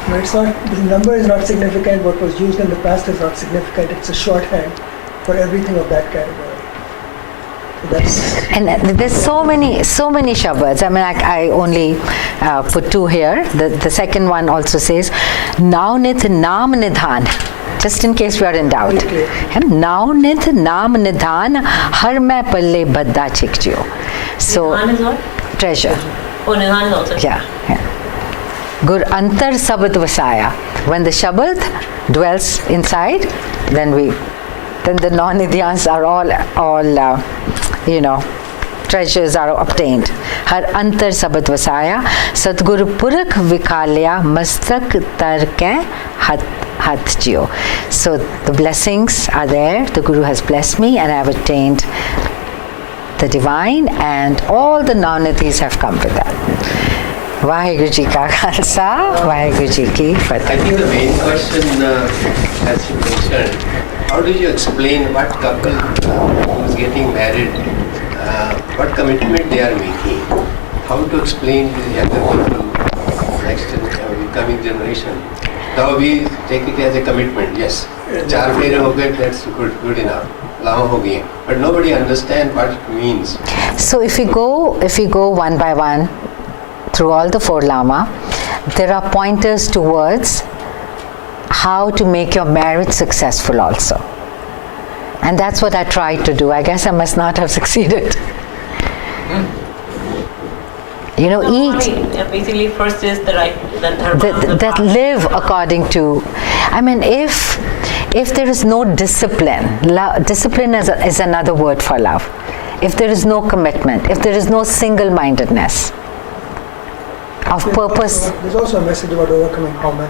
But it's not, the number is not significant. What was used in the past is not significant. It's a shorthand for everything of that category. So and there's so many shabads. I mean, I only put 2 here. The second one also says, Naunith Naam Nidhan. Just in case we are in doubt. Naunith Naam Nidhan Haumai palle badda chikjio. So, Nidhan is what? Treasure. Oh, Nidhan is also. Yeah. Gur antar sabad vasaya. When the shabad dwells inside, then the non-nidhyans are all treasures are obtained. Har antar sabad vasaya Sadguru purak vikalya mastak tarke hat jiyo. So the blessings are there. The Guru has blessed me and I have attained the divine, and all the non-nidhis have come with that. Vaheguru Ji ka Khalsa, Vaheguru Ji ki Fateh. I think the main question, as you mentioned, how do you explain what couple who is getting married, what commitment they are making? How to explain to the younger people, next coming generation? Now we take it as a commitment, yes. 4 fere ho gaye, that's good enough. Lama ho gaye. But nobody understands what it means. So if we go one by one through all the 4 lama, there are pointers towards how to make your marriage successful also. And that's what I tried to do. I guess I must not have succeeded. Basically, first is the right, then that live according to. I mean, if there is no discipline, discipline is another word for love. If there is no commitment, if there is no single-mindedness of purpose. There's also a message about overcoming Haumai.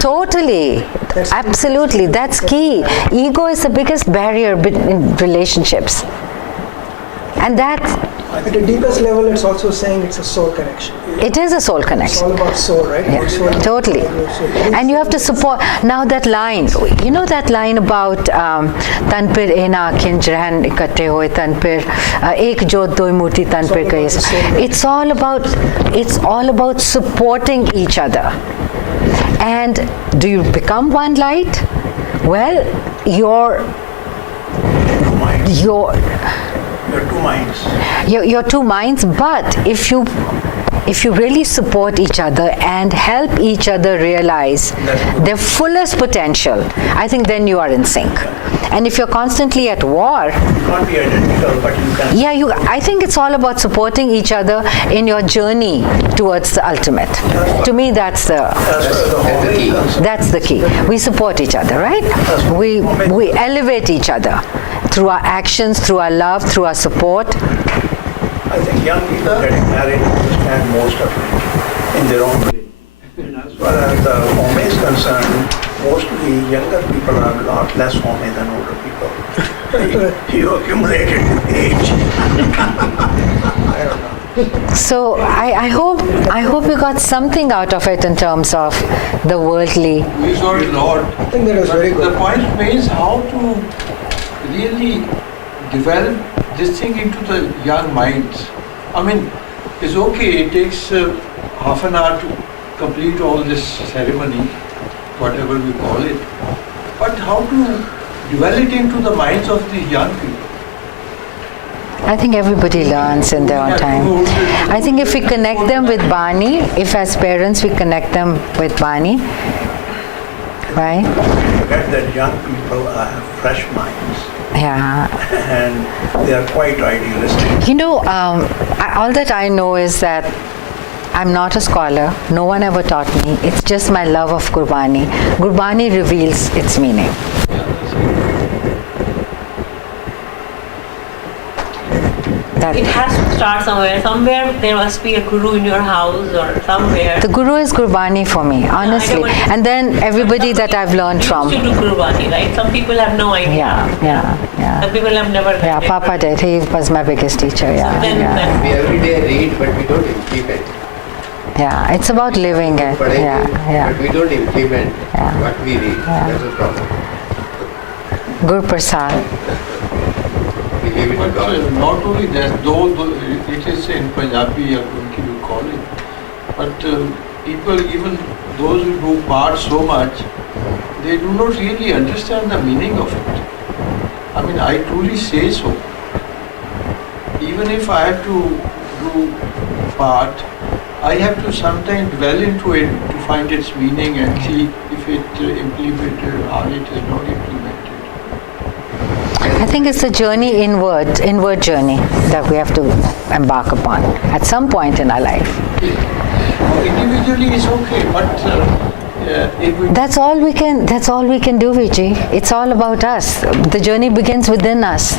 Totally. Absolutely. That's key. Ego is the biggest barrier in relationships. And that... At the deepest level, it's also saying it's a soul connection. It is a soul connection. It's all about soul, right? Yeah. Totally. And you have to support. Now that line, that line about tan pir ena kinjran ikatte hoye tan pir ek jot doi murti tan pir kai. It's all about supporting each other. And do you become one light? Well, your 2 minds. Your 2 minds, but if you really support each other and help each other realize their fullest potential, I think then you are in sync. And if you're constantly at war, You can't be identical, but you can. I think it's all about supporting each other in your journey towards the ultimate. To me, that's the key. We support each other, right? We elevate each other through our actions, through our love, through our support. I think young people getting married understand most of it in their own way. And as far as the Haumai is concerned, mostly younger people are a lot less Haumai than older people. You accumulated age. I don't know. So I hope you got something out of it in terms of the worldly. We got a lot. I think that was very good. The point is how to really develop this thing into the young minds. I mean, it's okay, it takes half an hour to complete all this ceremony, whatever we call it. But how to develop it into the minds of the young people? I think everybody learns in their own time. I think if we connect them with Bani, if as parents we connect them with Bani, right? Forget that young people have fresh minds Yeah. and they are quite idealistic. You know, all that I know is that I'm not a scholar. No one ever taught me. It's just my love of Gurbani. Gurbani reveals its meaning. That It has to start somewhere. Somewhere there must be a guru in your house or somewhere. the Guru is Gurbani for me, honestly. And then everybody that I've learned from. Used to do Gurbani, right? Some people have no idea. Yeah. Some people have never. Yeah, Papa did. He was my biggest teacher. Yeah, Then- yeah. We every day read, but we don't implement. Yeah, it's about living it. But Yeah. we don't implement Yeah. what we read. Yeah. That's the problem. Guru Prasad. We leave it to But God. not only that, though it is in Punjabi or Gurki you call it, but people, even those who do part so much, they do not really understand the meaning of it. I mean, I truly say so. Even if I have to do part, I have to sometimes dwell into it to find its meaning and see if it implemented or it is not implemented. I think it's a journey inward journey that we have to embark upon at some point in our life. Individually it's okay, but if we That's all we can do, Vijay. It's all about us. The journey begins within us,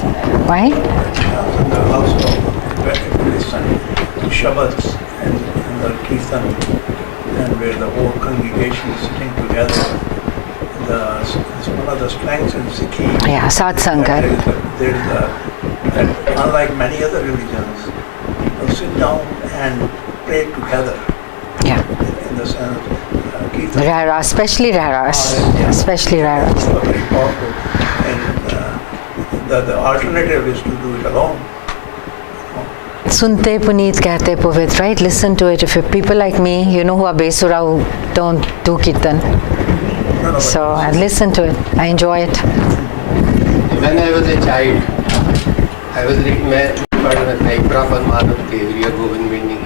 right? In the house of where you listen to Shabads and the Kirtan, and where the whole congregation is sitting together. It's one of the strengths in Sikhi. Yeah, Satsangat. That unlike many other religions, people sit down and pray together Yeah. in the sense Kirtan. Rara, especially Raras. Especially Raras. It's very powerful. And the alternative is to do it alone. Sunte Puneet Kehte Puvit, right? Listen to it. If you're people like me, you know, who are Besura, who don't do Kirtan. So I listen to it. I enjoy it. When I was a child, I was reading my Brahman Manav Devriya Govind Mini,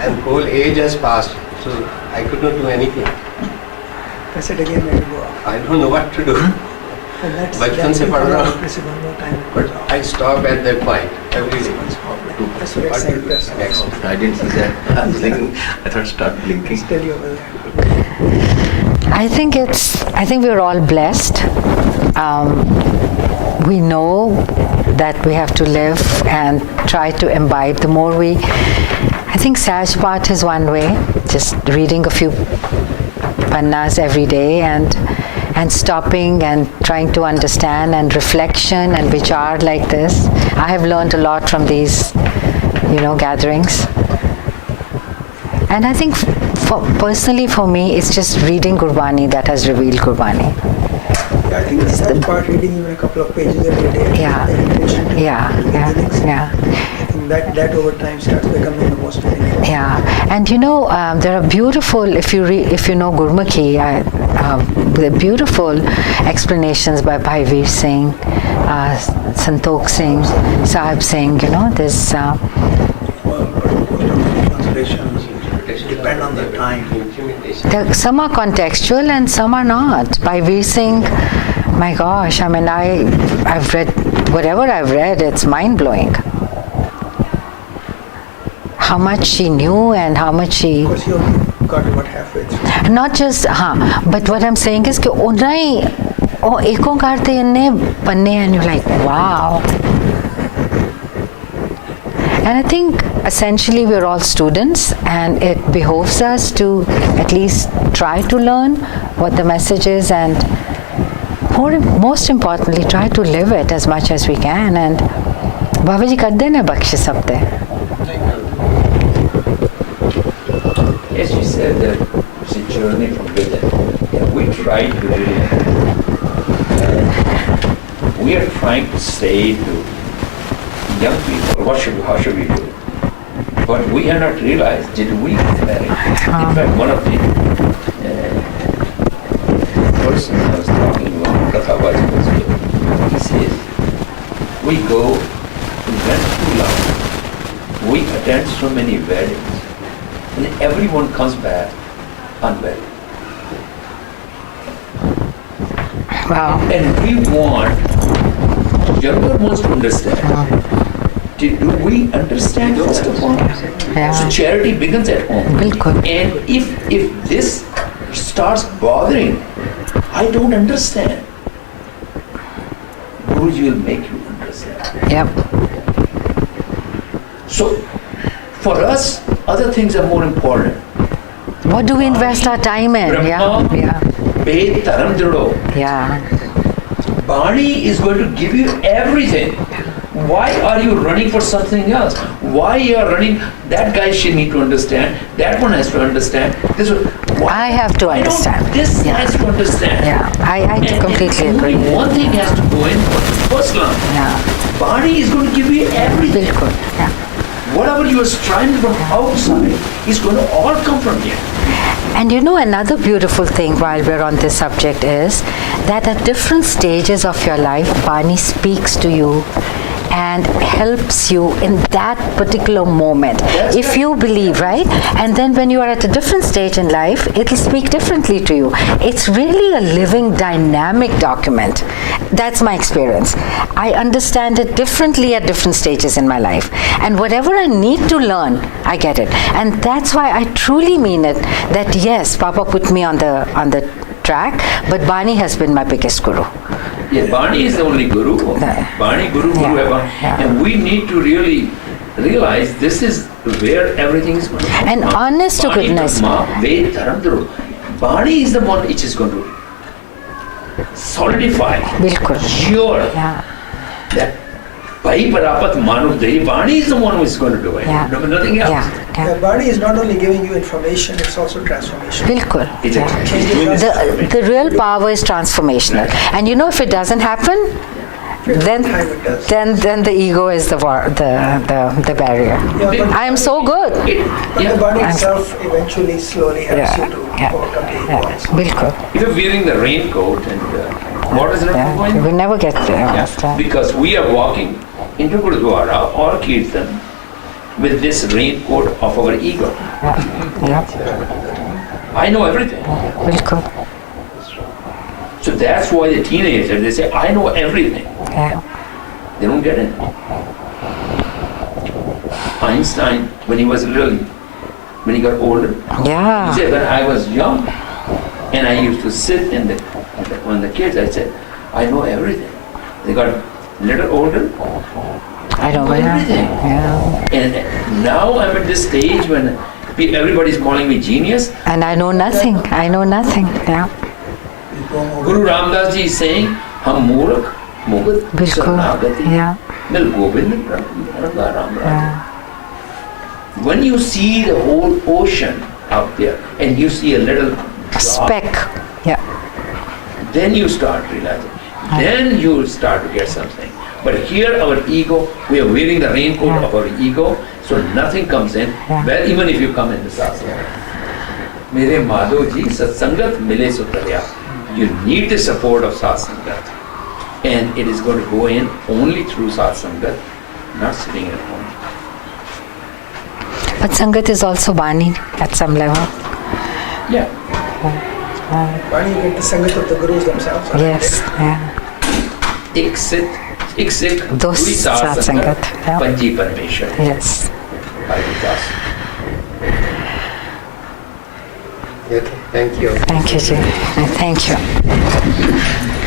and whole age has passed, so I could not do anything. Press it again, let it go up. I don't know what to do. And that's बचपन से पढ़ रहा हूँ, press it one more time. but I stop at that point every day. That's the right side press. Next. I didn't see that. I was like, I thought start blinking. It's still over there. I think we're all blessed. We know that we have to live and try to imbibe. The more I think Saj Path is one way, just reading a few pannas every day and stopping and trying to understand, and reflection and vichar like this. I have learned a lot from these, gatherings. And I think personally for me, it's just reading Gurbani that has revealed Gurbani. Yeah, I think it's that part, reading even a couple of pages every day. Yeah. The intention, Yeah. I think that over time starts becoming the most meaningful. Yeah, and there are beautiful, if you know Gurmukhi, the beautiful explanations by Bhai Veer Singh, Santokh Singh, Sahib Singh, there's... Well, but most of the translations depend on the time. Some are contextual and some are not. By Veer Singh, my gosh, I mean, I've read, whatever I've read, it's mind-blowing. How much she knew and how much she... Of course, you got about halfway through. Not just, but what I'm saying is that ekon karte inne panne, and you're like, wow. And I think essentially we're all students, and it behoves us to at least try to learn what the message is, and most importantly, try to live it as much as we can. And Babaji kadde ne bakshish sabte. As you said, that it's a journey from within. And we try to really we are trying to say to young people, how should we do it? But we have not realized, did we get married? In fact, one of the person I was talking about, he says, we went too long, we attend so many weddings, and everyone comes back unmarried. Wow. And we want younger ones to understand. Do we understand first of all? Yeah. So charity begins at home. Bilkul. And if this starts bothering, I don't understand. Guruji will make you understand. Yep. So for us, other things are more important. What do we invest our time in? Brahma, Yeah. Ved, Dharam, Dhrudo. Yeah. Bani is going to give you everything. Why are you running for something else? Why you are running? That guy should need to understand. That one has to understand. This one. Why? I have to understand. This Yeah. has to understand. Yeah. I completely and agree. only one thing has to go in first line. Yeah. Bani is going to give you everything. Bilkul. Yeah. Whatever you are striving from outside is going to all come from here. And you know, another beautiful thing while we're on this subject is that at different stages of your life, Bani speaks to you and helps you in that particular moment. If you believe, right? And then when you are at a different stage in life, it'll speak differently to you. It's really a living, dynamic document. That's my experience. I understand it differently at different stages in my life. And whatever I need to learn, I get it. And that's why I truly mean it, that yes, Papa put me on the track, but Bani has been my biggest guru. Yeah, Bani is the only guru. Bani, Guru, Guru, Yeah. and we need to really realize this is where everything is going to come And from. honest to Bani, goodness. Dhamma, Ved, Dharam, Dhruv. Bani is the one which is going to solidify Bilkul. your Yeah. that Bhai Parapat Manu Dehi. Bani is the one who is going to do it. Yeah. Nothing else. Yeah. The body is not only giving you information, it's also transformation. Bilkul. It's Yeah. The real power is transformational. And you know, if it doesn't happen, then the ego is the barrier. Yeah, but, I am so good. but the body itself eventually slowly helps you to Yeah. overcome the ego Yeah. also. Bilkul. If you're wearing the raincoat and what is it Yeah. going? We never get there. Yeah, because we are walking into Gurdwara or Kirtan with this raincoat of our ego. Yeah. I know everything. Bilkul. So that's why the teenagers, they say, I know everything. Yeah. They don't get it. Einstein, when he was little, when he got older, Yeah. he said, when I was young, and I used to sit on the kids, I said, I know everything. They got little older, I don't know. everything. Yeah. And now I'm at this stage when everybody's calling me genius. And I know nothing. I know nothing. Yeah. Guru Ramdas ji is saying, Ham Murak, Mugat, Bilkul. Sarnagati, Yeah. Mil Govind, Ranga Ram Ram. Yeah. When you see the whole ocean out there and you see a little drop, Speck. Yeah. then you start realizing. Then you start to get something. But here our ego, we are wearing the raincoat of our ego, so nothing comes in. Yeah. Well, even if you come in the satsang. Mere Madhav ji, satsangat mile sutarya. You need the support of satsangat. And it is going to go in only through satsangat, not sitting at home. But Sangat is also Bani at some level. Yeah. Body, you get the sangat of the gurus themselves. Yes. Yeah. Ik Sikh, Dos Duri satsangat, yeah. Panji Parameshwar. Yes. Haridas. Okay, thank you. Thank you, Ji. Thank you.